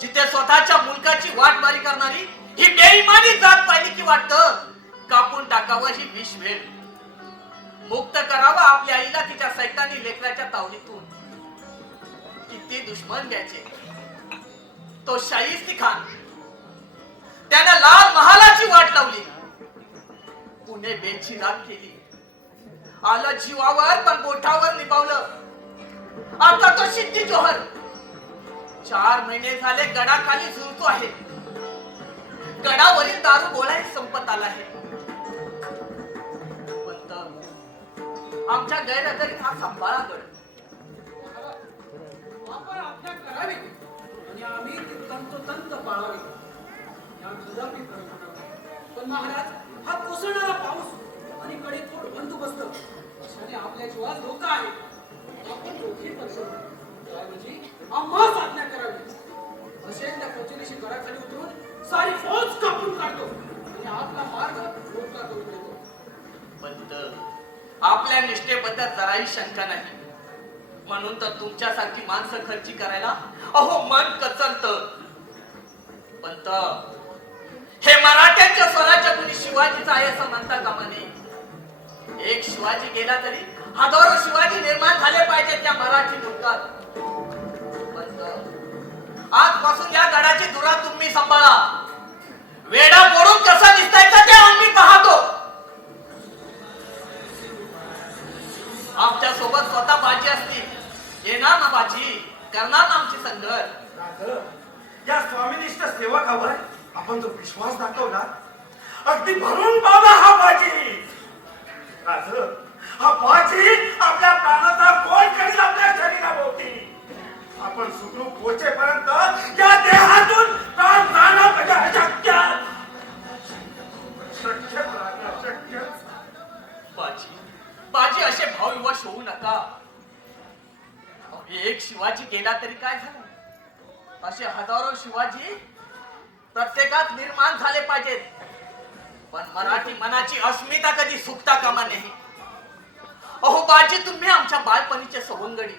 जिथे स्वतःच्या मुलकाची वाटमारी करणारी ही बेईमानी जात पाहिली की वाटतं कापून टाकावं ही विष वेळ. मुक्त करावं आपल्या आईला तिच्या सैतानी लेकराच्या तावडीतून. किती दुश्मन घ्यायचे. तो शाहिस्ती खान त्याने लाल महालाची वाट लावली. पुणे बेची राग केली. आलं जीवावर पण बोटावर निभावलं. आता तो सिद्धी जोहर 4 महिने झाले गडाखाली झुलतो आहे. गडावरील दारू गोळाही संपत आला आहे. पंत, आमच्या गैरहजेरीत हा सांभाळा गड. आपण आज्ञा करावी आणि आम्ही ती तंतोतंत पाळावी. या कदापि करू. पण महाराज, हा कोसळणारा पाऊस आणि कडेकोट बंदोबस्त अशाने आपल्या जीवास धोका आहे. आपण दोघी पक्ष त्याऐवजी आम्हास आज्ञा करावी. असेल त्या कचेरीशी गडाखाली उतरून सारी फौज कापून काढतो आणि आपला मार्ग मोकळा करून देतो. पंत, आपल्या निष्ठेबद्दल जराही शंका नाही. म्हणून तर तुमच्यासारखी माणसं खर्ची करायला अहो मन कचरत. पंत, हे मराठ्यांच्या स्वराज्य कुणी शिवाजीचा आहे असं म्हणता कामा नये. एक शिवाजी गेला तरी हजारो शिवाजी निर्माण झाले पाहिजेत त्या मराठी मुलकात. पंत, आजपासून या गडाची धुरा तुम्ही सांभाळा. वेडा मोडून कसा दिसतायचा ते आम्ही पाहतो. आमच्या सोबत स्वतः बाजी असतील. येणार ना बाजी, करणार ना आमची संघर्ष. या स्वामीनिष्ठ सेवकावर आपण जो विश्वास दाखवला अगदी भरून पावला हा बाजी. राज, हा बाजी आपल्या प्राणाचा कोण करील आपल्या शरीराभोवती. आपण सुखरूप पोहोचेपर्यंत या देहातून प्राण जाणं म्हणजे अशक्य. अशक्य. बाजी, बाजी असे भावविवश होऊ नका. एक शिवाजी गेला तरी काय झालं. असे हजारो शिवाजी प्रत्येकात निर्माण झाले पाहिजेत. पण मराठी मनाची अस्मिता कधी सुकता कामा नाही. अहो बाजी, तुम्ही आमच्या बालपणीचे सवंगडी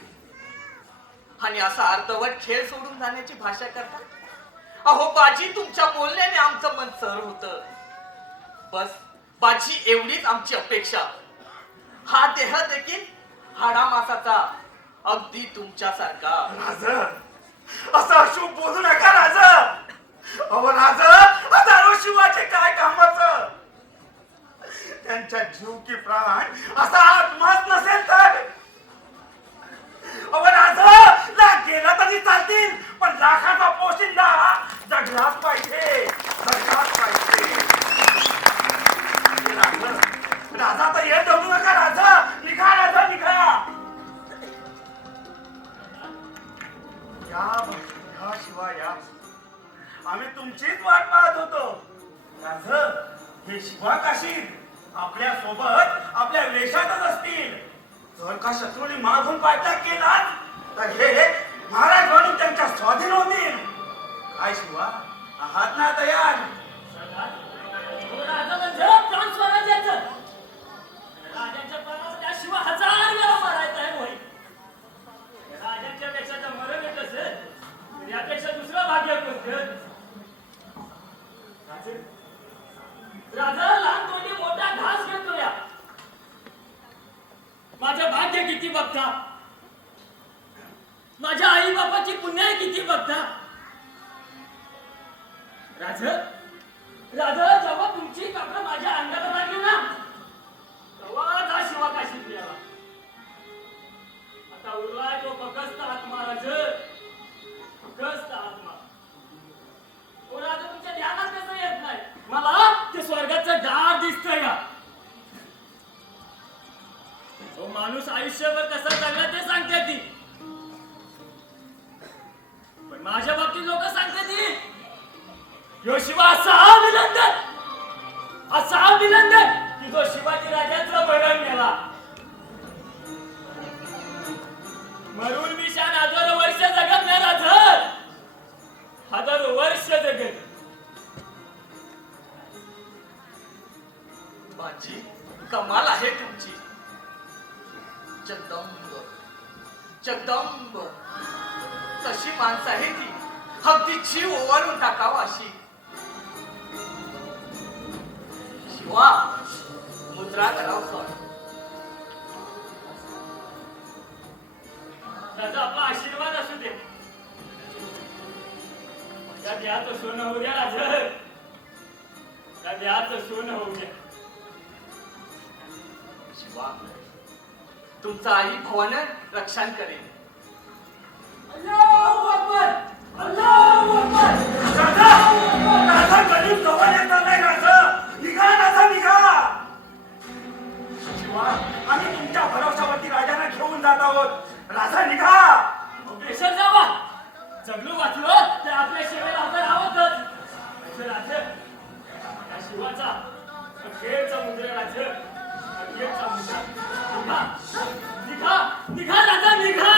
आणि असा अर्धवट खेळ सोडून जाण्याची भाषा करता. अहो बाजी, तुमच्या बोलण्याने आमचं मन सर होत. बस बाजी, एवढीच आमची अपेक्षा. हा देह देखील हाडामासाचा, अगदी तुमच्यासारखा. राज, असं अशुभ बोलू नका राज. अहो राज, हजारो शिवाचे काय कामाचं. त्यांच्या जीव की प्राण असा आत्माच नसेल तर. अहो राज, लाख गेला तरी चालतील पण लाखाचा पोशिंदा जगलाच पाहिजे. जगलाच पाहिजे. राजा तर येत धरू नका. राजा निघा. राजा निघा. या शिवाय या. आम्ही तुमचीच वाट पाहत होतो. राज, हे शिवाकाशी आपल्या सोबत आपल्या वेशातच असतील. जर का शत्रूने मागून पाठलाग केला तर हे महाराज म्हणून त्यांच्या स्वाधीन होतील. काय शिवा, आहात ना तयार? राजा म्हणजे प्राण स्वराज्याचं. राजाच्या प्राणावर त्याशिवाय 1000 वेळा मारायचं आहे होय. राजाच्या पेक्षा जर मरण येत असेल तर यापेक्षा दुसरं भाग्य कोणतं? राजा लहान तोंडी मोठा घास घेतो या. माझं भाग्य किती बघता, माझ्या आई बापाची पुण्य किती बघता. राजा जेव्हा तुमची कापड माझ्या अंगाला लागली ना तेव्हा जा शिवाकाशीत यावा. आता उरलाय तो फकस्त आत्मा. फकस्त आत्मा. ओ राजा, तुमच्या ध्यानात कसं येत नाही? मला ते स्वर्गाचं दार दिसतंय का? तो माणूस आयुष्यभर कसं जगला ते सांगते ती, पण माझ्या बाबतीत लोक सांगते ती यो शिवा असा विलंदन की जो शिवाजी राजाचं बळण नेला. मरून विशान 1000 वर्ष जगत नाही राजा. 1000 वर्ष जगत. बाजी कमाल आहे तुमची. जगदंब जगदंब कशी माणसं आहे ती, अगदी जीव ओवाळून टाकावा अशी. शिवा, मुद्रा कराव सर. राजा, आपला आशीर्वाद असू दे. त्या देहाचं सोनं होऊ द्या राजा. त्या देहाचं सोनं होऊ द्या. शिवा, तुमचं आई भवानं रक्षण करेल. अल्लाहू अकबर. अल्लाहू अकबर. राजा गरीब जवळ येत नाही. राजा निघा, राजा निघा. शिवा, आम्ही तुमच्या भरोशावरती राजाला घेऊन जात आहोत. राजा निघा. बेशर जावा. जगलो वाचलो तर आपल्या सेवेला हजर आहोतच. राजा, या शिवाचा अखेरचा मुद्रा राजा. अखेरचा मुद्रा. निघा निघा राजा निघा.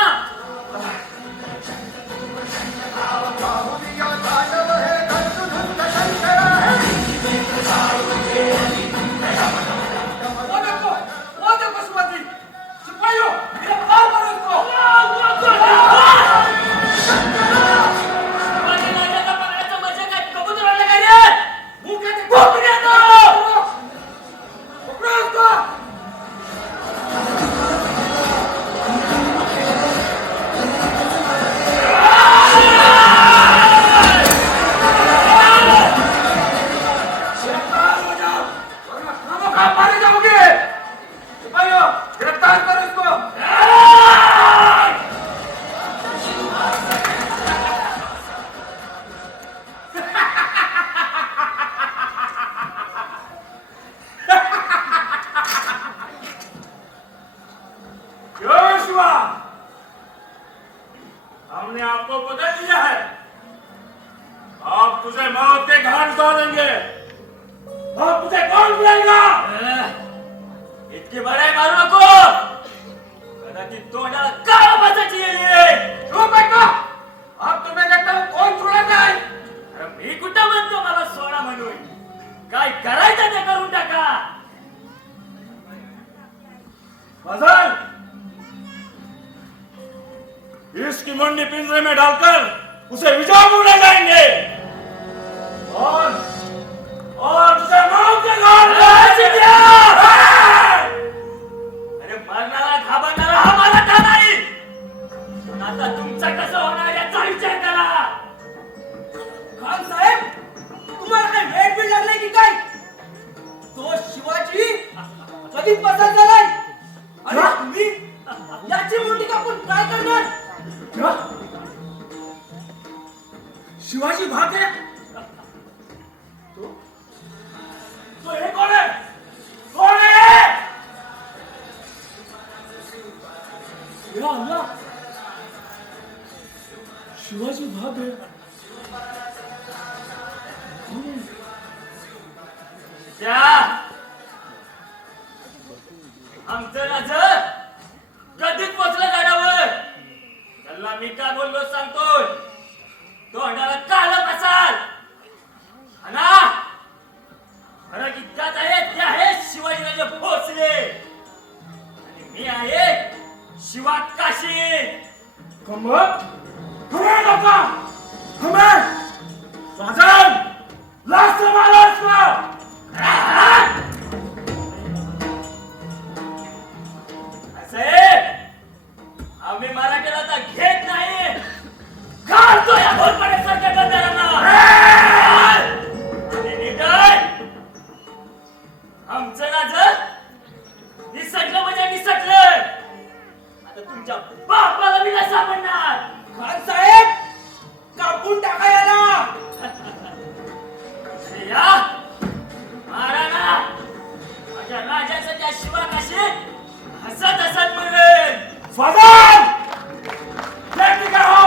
हमने आपको पकड़ लिया है. आप तुझे मौत के घाट उतारेंगे. अब तुझे कौन बुलाएगा? इतकी बडाई मारू नको. कदाचित तोंडाला काळा बसायची येईल. चुप बेटा. अब तुम्हें देखता हूं कौन छोड़ेगा है. अरे मी कुठं म्हणतो मला सोडा म्हणून. काय करायचं ते करून टाका. फजल, इसकी मुंडी पिंजरे में डालकर उसे विजापुर ले जाएंगे और उसे मौत के घाट ले अरे मरणारा घाबरणारा हा मला का नाही. पण आता तुमचं कसं होणार याचा विचार करा. खान साहेब, तुम्हाला काय वेळ बीड लागलाय की काय? तो शिवाजी कधी पसंत झालाय आणि तुम्ही याची मोठी कापून काय करणार? शिवाजी भागे. तो हे कोण आहे? कोण आहे? या अल्लाह, शिवाजी भाग त्या आमचं राज कधीच पोचलं गाडावर. त्याला मी काय बोललो सांगतो. तोंडाला कालं बसाल ना. फरक इतकाच आहे, ते आहे शिवाजीराजे भोसले आणि मी आहे शिवा काशी. आम्ही मराठीला तर घेत नाही. घालतो या घोरपड्यासारख्या गद्दारांना. आणि निघाय आमचं राज निसटलं म्हणजे निसटलं. आता तुमच्या बापाला मी नाही सापडणार. खान साहेब कापून टाका याला. अरे या मारा ना. माझ्या राजाचं त्या शिवा काशी हसत हसत मरेल. फजल लेट का हो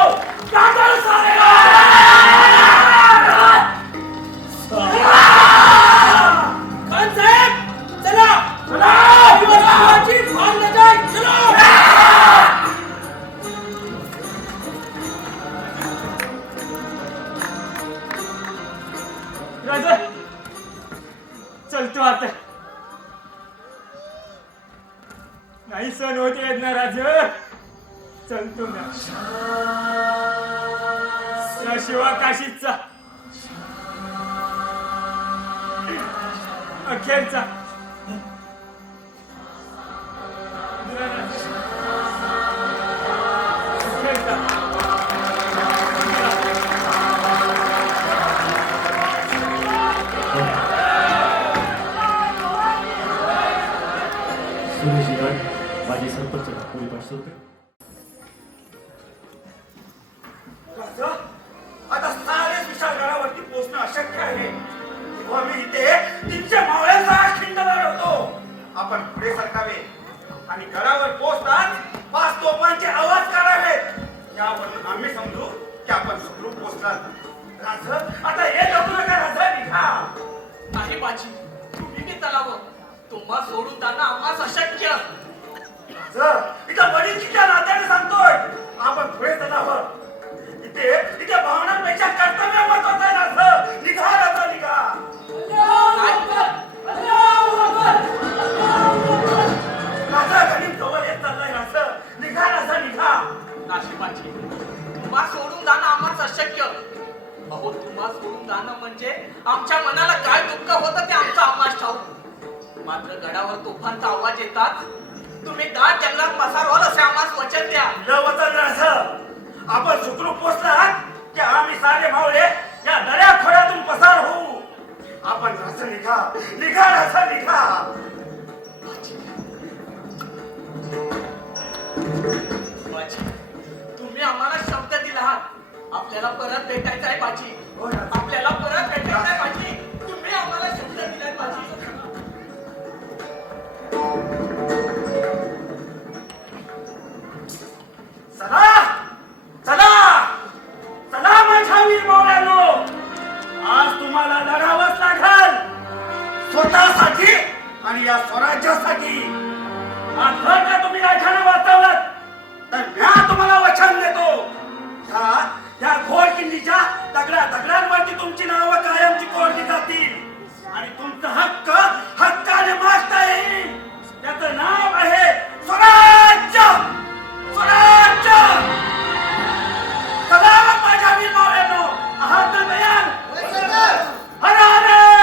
कागल सारेगा. खान साहेब चला चला शिवाजी भाग ले जाए. चलो राजा चलतो आता. नाही सण होते येत ना राज. चलतो ना. त्या शिवा काशीचा अखेरचा अखेरचा सुरेश हिराड, माजी सरपंच पोलीस पाटील होते. आता सारे विशाळगडावरती पोहोचणं अशक्य आहे. तेव्हा मी इथे 300 मावळ्यांचा खिंड लढवतो. आपण पुढे सरकावे आणि गडावर पोहोचताच 5 तोफांचे आवाज काढावेत. यावरून आम्ही समजू की आपण सुखरूप पोहोचलात. राज आता हे नको नका. राजा निघा. नाही बाजी, तुम्ही मी चलावं. तुम्हा सोडून जाणं आम्हास अशक्य. राज इथं वडीलकीच्या नात्याने सांगतोय आपण पुढे चलावं. इथे भावनांपेक्षा कर्तव्य महत्वाचं आहे. राज निघा. राजा निघा. राजा गणित जवळ येत चाललाय. राज निघा. राजा निघा. नाशिबाची, तुम्हा सोडून जाणं आम्हास अशक्य. अहो तुम्हा सोडून जाणं म्हणजे आमच्या मनाला काय दुःख होतं ते आमचं आम्हास ठाऊक. मात्र गडावर तोफांचा आवाज येतात तुम्ही दाट जंगलात पसार व्हाल असे आम्हास वचन द्या. वचन. राज आपण सुखरूप पोचलात की आम्ही सारे मावळे या दऱ्या खोऱ्यातून पसार होऊ. आपण राज निघा. निघा. राज निघा. बाजी, तुम्ही आम्हाला शब्द दिला आहात. आपल्याला परत भेटायचं आहे बाजी. आपल्याला परत भेटायचं आहे बाजी. तुम्ही आम्हाला शब्द दिलाय बाजी. चला चला चला माझ्या वीर मावळ्यांनो. आज तुम्हाला लढावंच लागल. स्वतःसाठी आणि या स्वराज्यासाठी. आज जर का तुम्ही राजाने वाचवलं तर म्या तुम्हाला वचन देतो. या घोड किल्लीच्या दगडांवरती तुमची नावं कायमची कोरली जातील आणि तुमचा हक्क हक्काने मागता येईल. त्याचं नाव आहे स्वराज्य. स्वराज्य. सलाम माझ्या वीर मावळ्यांनो. आहात ना तयार? हर हर हर हर.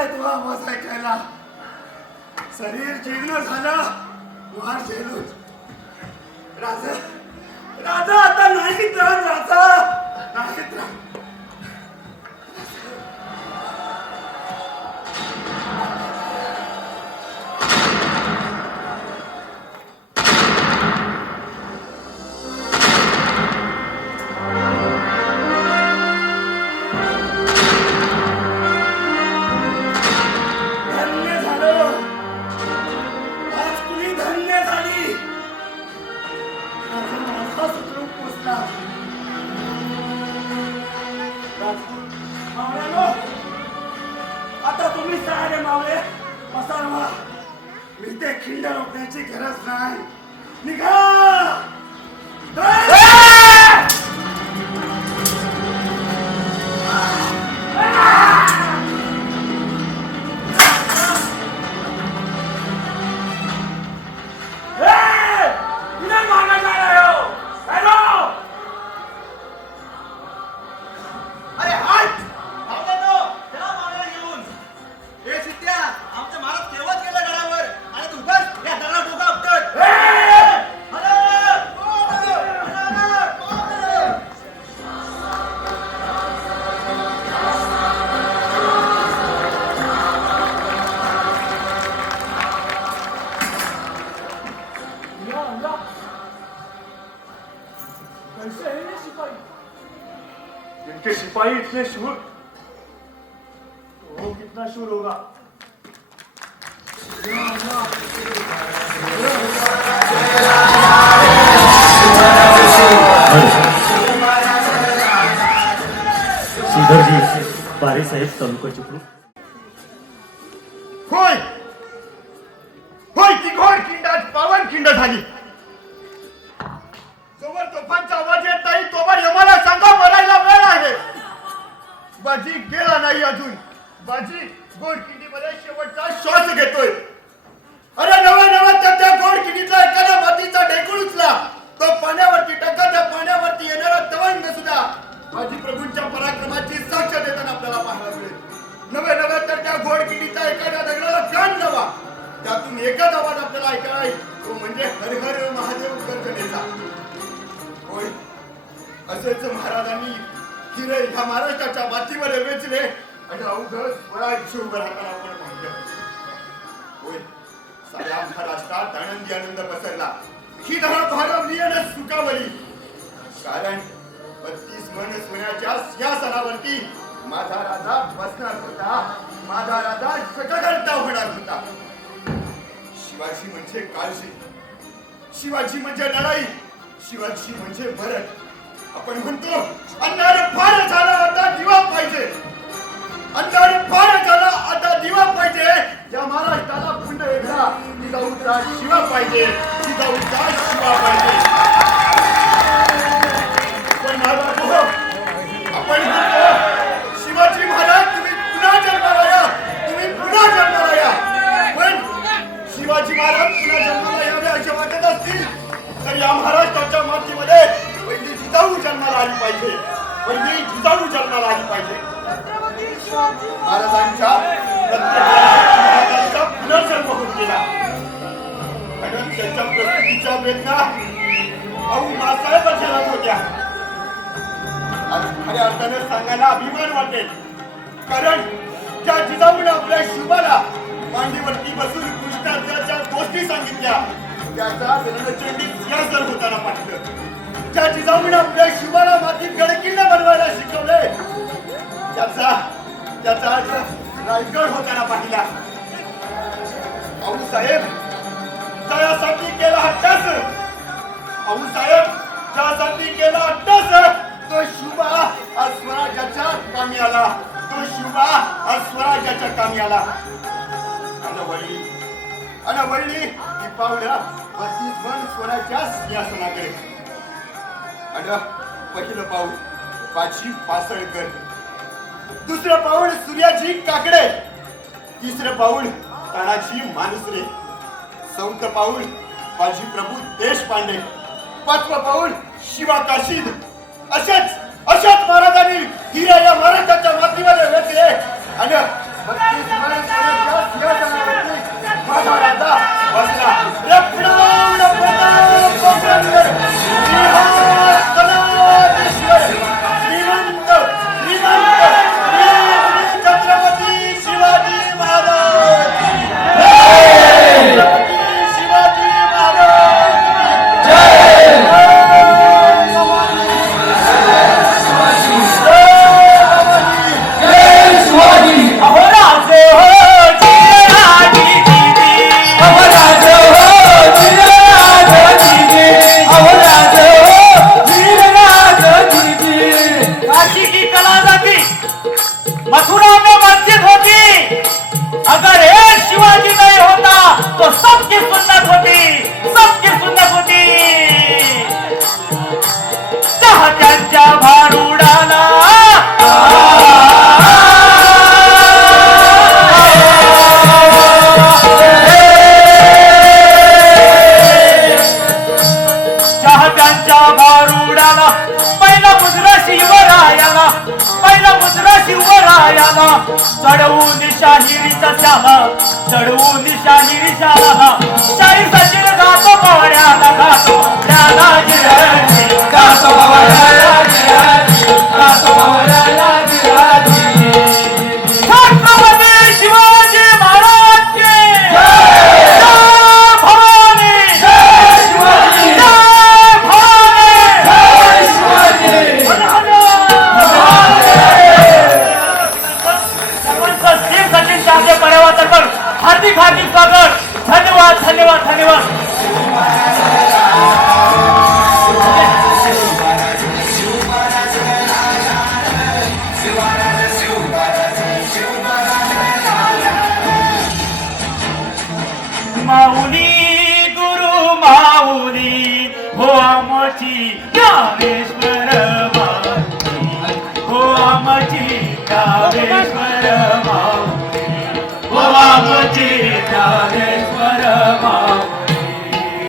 झालाय तुला आवाज ऐकायला. शरीर जीर्ण झालं, वार झेलून. राजा राजा आता नाहीत राहत, राजा नाहीत राहत. धन्य झालं, आज तुम्ही धन्य झाली. माझा माझा सुखरूप पोचला. मावळ्यानो, आता तुम्ही सारे मावळे पसारवा. मी ते खिंड रोखण्याची गरज नाही. निघा. अरे हात मावळ्यानो, चला मावळ्याला घेऊन. हे सिद्ध्या, आमचं महाराज केव्हाच गेलं गडावर आणि तू बस या दगडा डोका उपटत. कैसे है ये सिपाही? जिनके सिपाही इतने शूर, तो वो कितना शूर होगा? सुंदरजी बारी साहेब तालुका चिपळूण. होय होय, ती घोड खिंड आज पावन खिंड झाली. जोवर तोफांचा आवाज येत नाही तोवर यमाला सांगा मरायला वेळ आहे. बाजी गेला नाही अजून. बाजी घोड खिंडीमध्ये शेवटचा श्वास घेतोय. अरे नवा नवा त्या घोड खिंडीतला एखाद्या मातीचा ढेकूळ उचला. तो पाण्यावरती टाका, त्या पाण्यावरती येणारा तवंग सुद्धा बाजी प्रभूंच्या पराक्रमाची साक्ष देताना आपल्याला पाहायला मिळेल. नवे नवे तर त्या घोड खिंडीचा एखाद्या दगडाला प्राण लावा. त्यातून एकच आवाज आपल्याला ऐकायला येईल, तो म्हणजे हर हर महादेव गर्जनेचा. होय, असेच महाराजांनी हिरे ह्या महाराष्ट्राच्या मातीवर वेचले आणि अवघड स्वराज्य उभं राहताना आपण पाहिलं. होय, साऱ्या महाराष्ट्रात आनंदी आनंद पसरला. ही धरा भारवली आणि सुखावली. कारण 32 मन सोन्याच्या सिंहासनावरती माझा राजा बसणार होता. माझा राजा सकगर्ता होणार होता. शिवाजी म्हणजे काळजी, शिवाजी म्हणजे लढाई, शिवाजी म्हणजे भरत. आपण म्हणतो अंधार फार झाला आता दिवा पाहिजे. अंधार फार झाला आता दिवा पाहिजे. या महाराष्ट्राला पुंड वेगळा जिजाऊचा शिवा पाहिजे. जिजाऊचा शिवा पाहिजे. पण महाराज, आपण म्हणतो शिवाजी महाराज तुम्ही पुन्हा जन्माला या, तुम्ही पुन्हा जन्माला या. पण शिवाजी महाराज पुन्हा जन्माला यावे असे वाटत असतील तर या महाराष्ट्राच्या मातीमध्ये पहिली जिजाऊ जन्माला आली पाहिजे. पहिली जिजाऊ जन्माला आली पाहिजे. महाराजांच्या महाराजांचा पुनर्जन्म होत गेला. आणि त्याच्या प्रकृतीच्या वेदना भाऊ मासाहेब झेलत होत्या. आज खऱ्या अर्थाने सांगायला अभिमान वाटेल. कारण ज्या जिजाऊने आपल्या शुभाला मांडीवरती बसून कृष्णाच्या गोष्टी सांगितल्या त्याचा रणचंडी सिंहासन होताना पाहिलं. ज्या जिजाऊने आपल्या शुभाला मातीत गडकिल्ला बनवायला शिकवले त्याचा रायगड होताना पाहिला. भाऊसाहेब त्यासाठी केला अट्टास. भाऊसाहेब त्यासाठी केला अट्टास. तो शुभा आज स्वराज्याच्या कामी आला. तो शुभा आज स्वराज्याच्या कामी आला. वळली ती पावल्या 32 मन स्वराज्या सिंहासनाकडे. आणि पहिलं पाऊल बाजी पासळकर, दुसरं पाऊल सूर्याजी काकडे, तिसरं पाऊल तानाजी मानुसरे, चौथं पाऊल बाजी प्रभू देशपांडे, पाचवं पाऊल शिवा काशीद. अशाच महाराजांनी हिरा या महाराष्ट्राच्या मातीमध्ये वेचले आणि 32 मन कला जाती मथुरा में मस्जिद होती अगर एक शिवाजी नहीं होता तो सबकी सुन्नत होती चाहत्यांच्या भारुडाला चाहत्यांच्या भारुडाला पहिला मुजरा शिवरायाला चढवून शाहिरीचा शाला शाही सचिन गातो पवड्याला छत्रपती शिवाजी महाराज की जय भवानी सचिन शाहचे पर्यावरण हार्दिक स्वागत धन्यवाद माऊली गुरु माऊली हो आमची ज्ञानेश्वर माऊली हो आमची ज्ञानेश्वर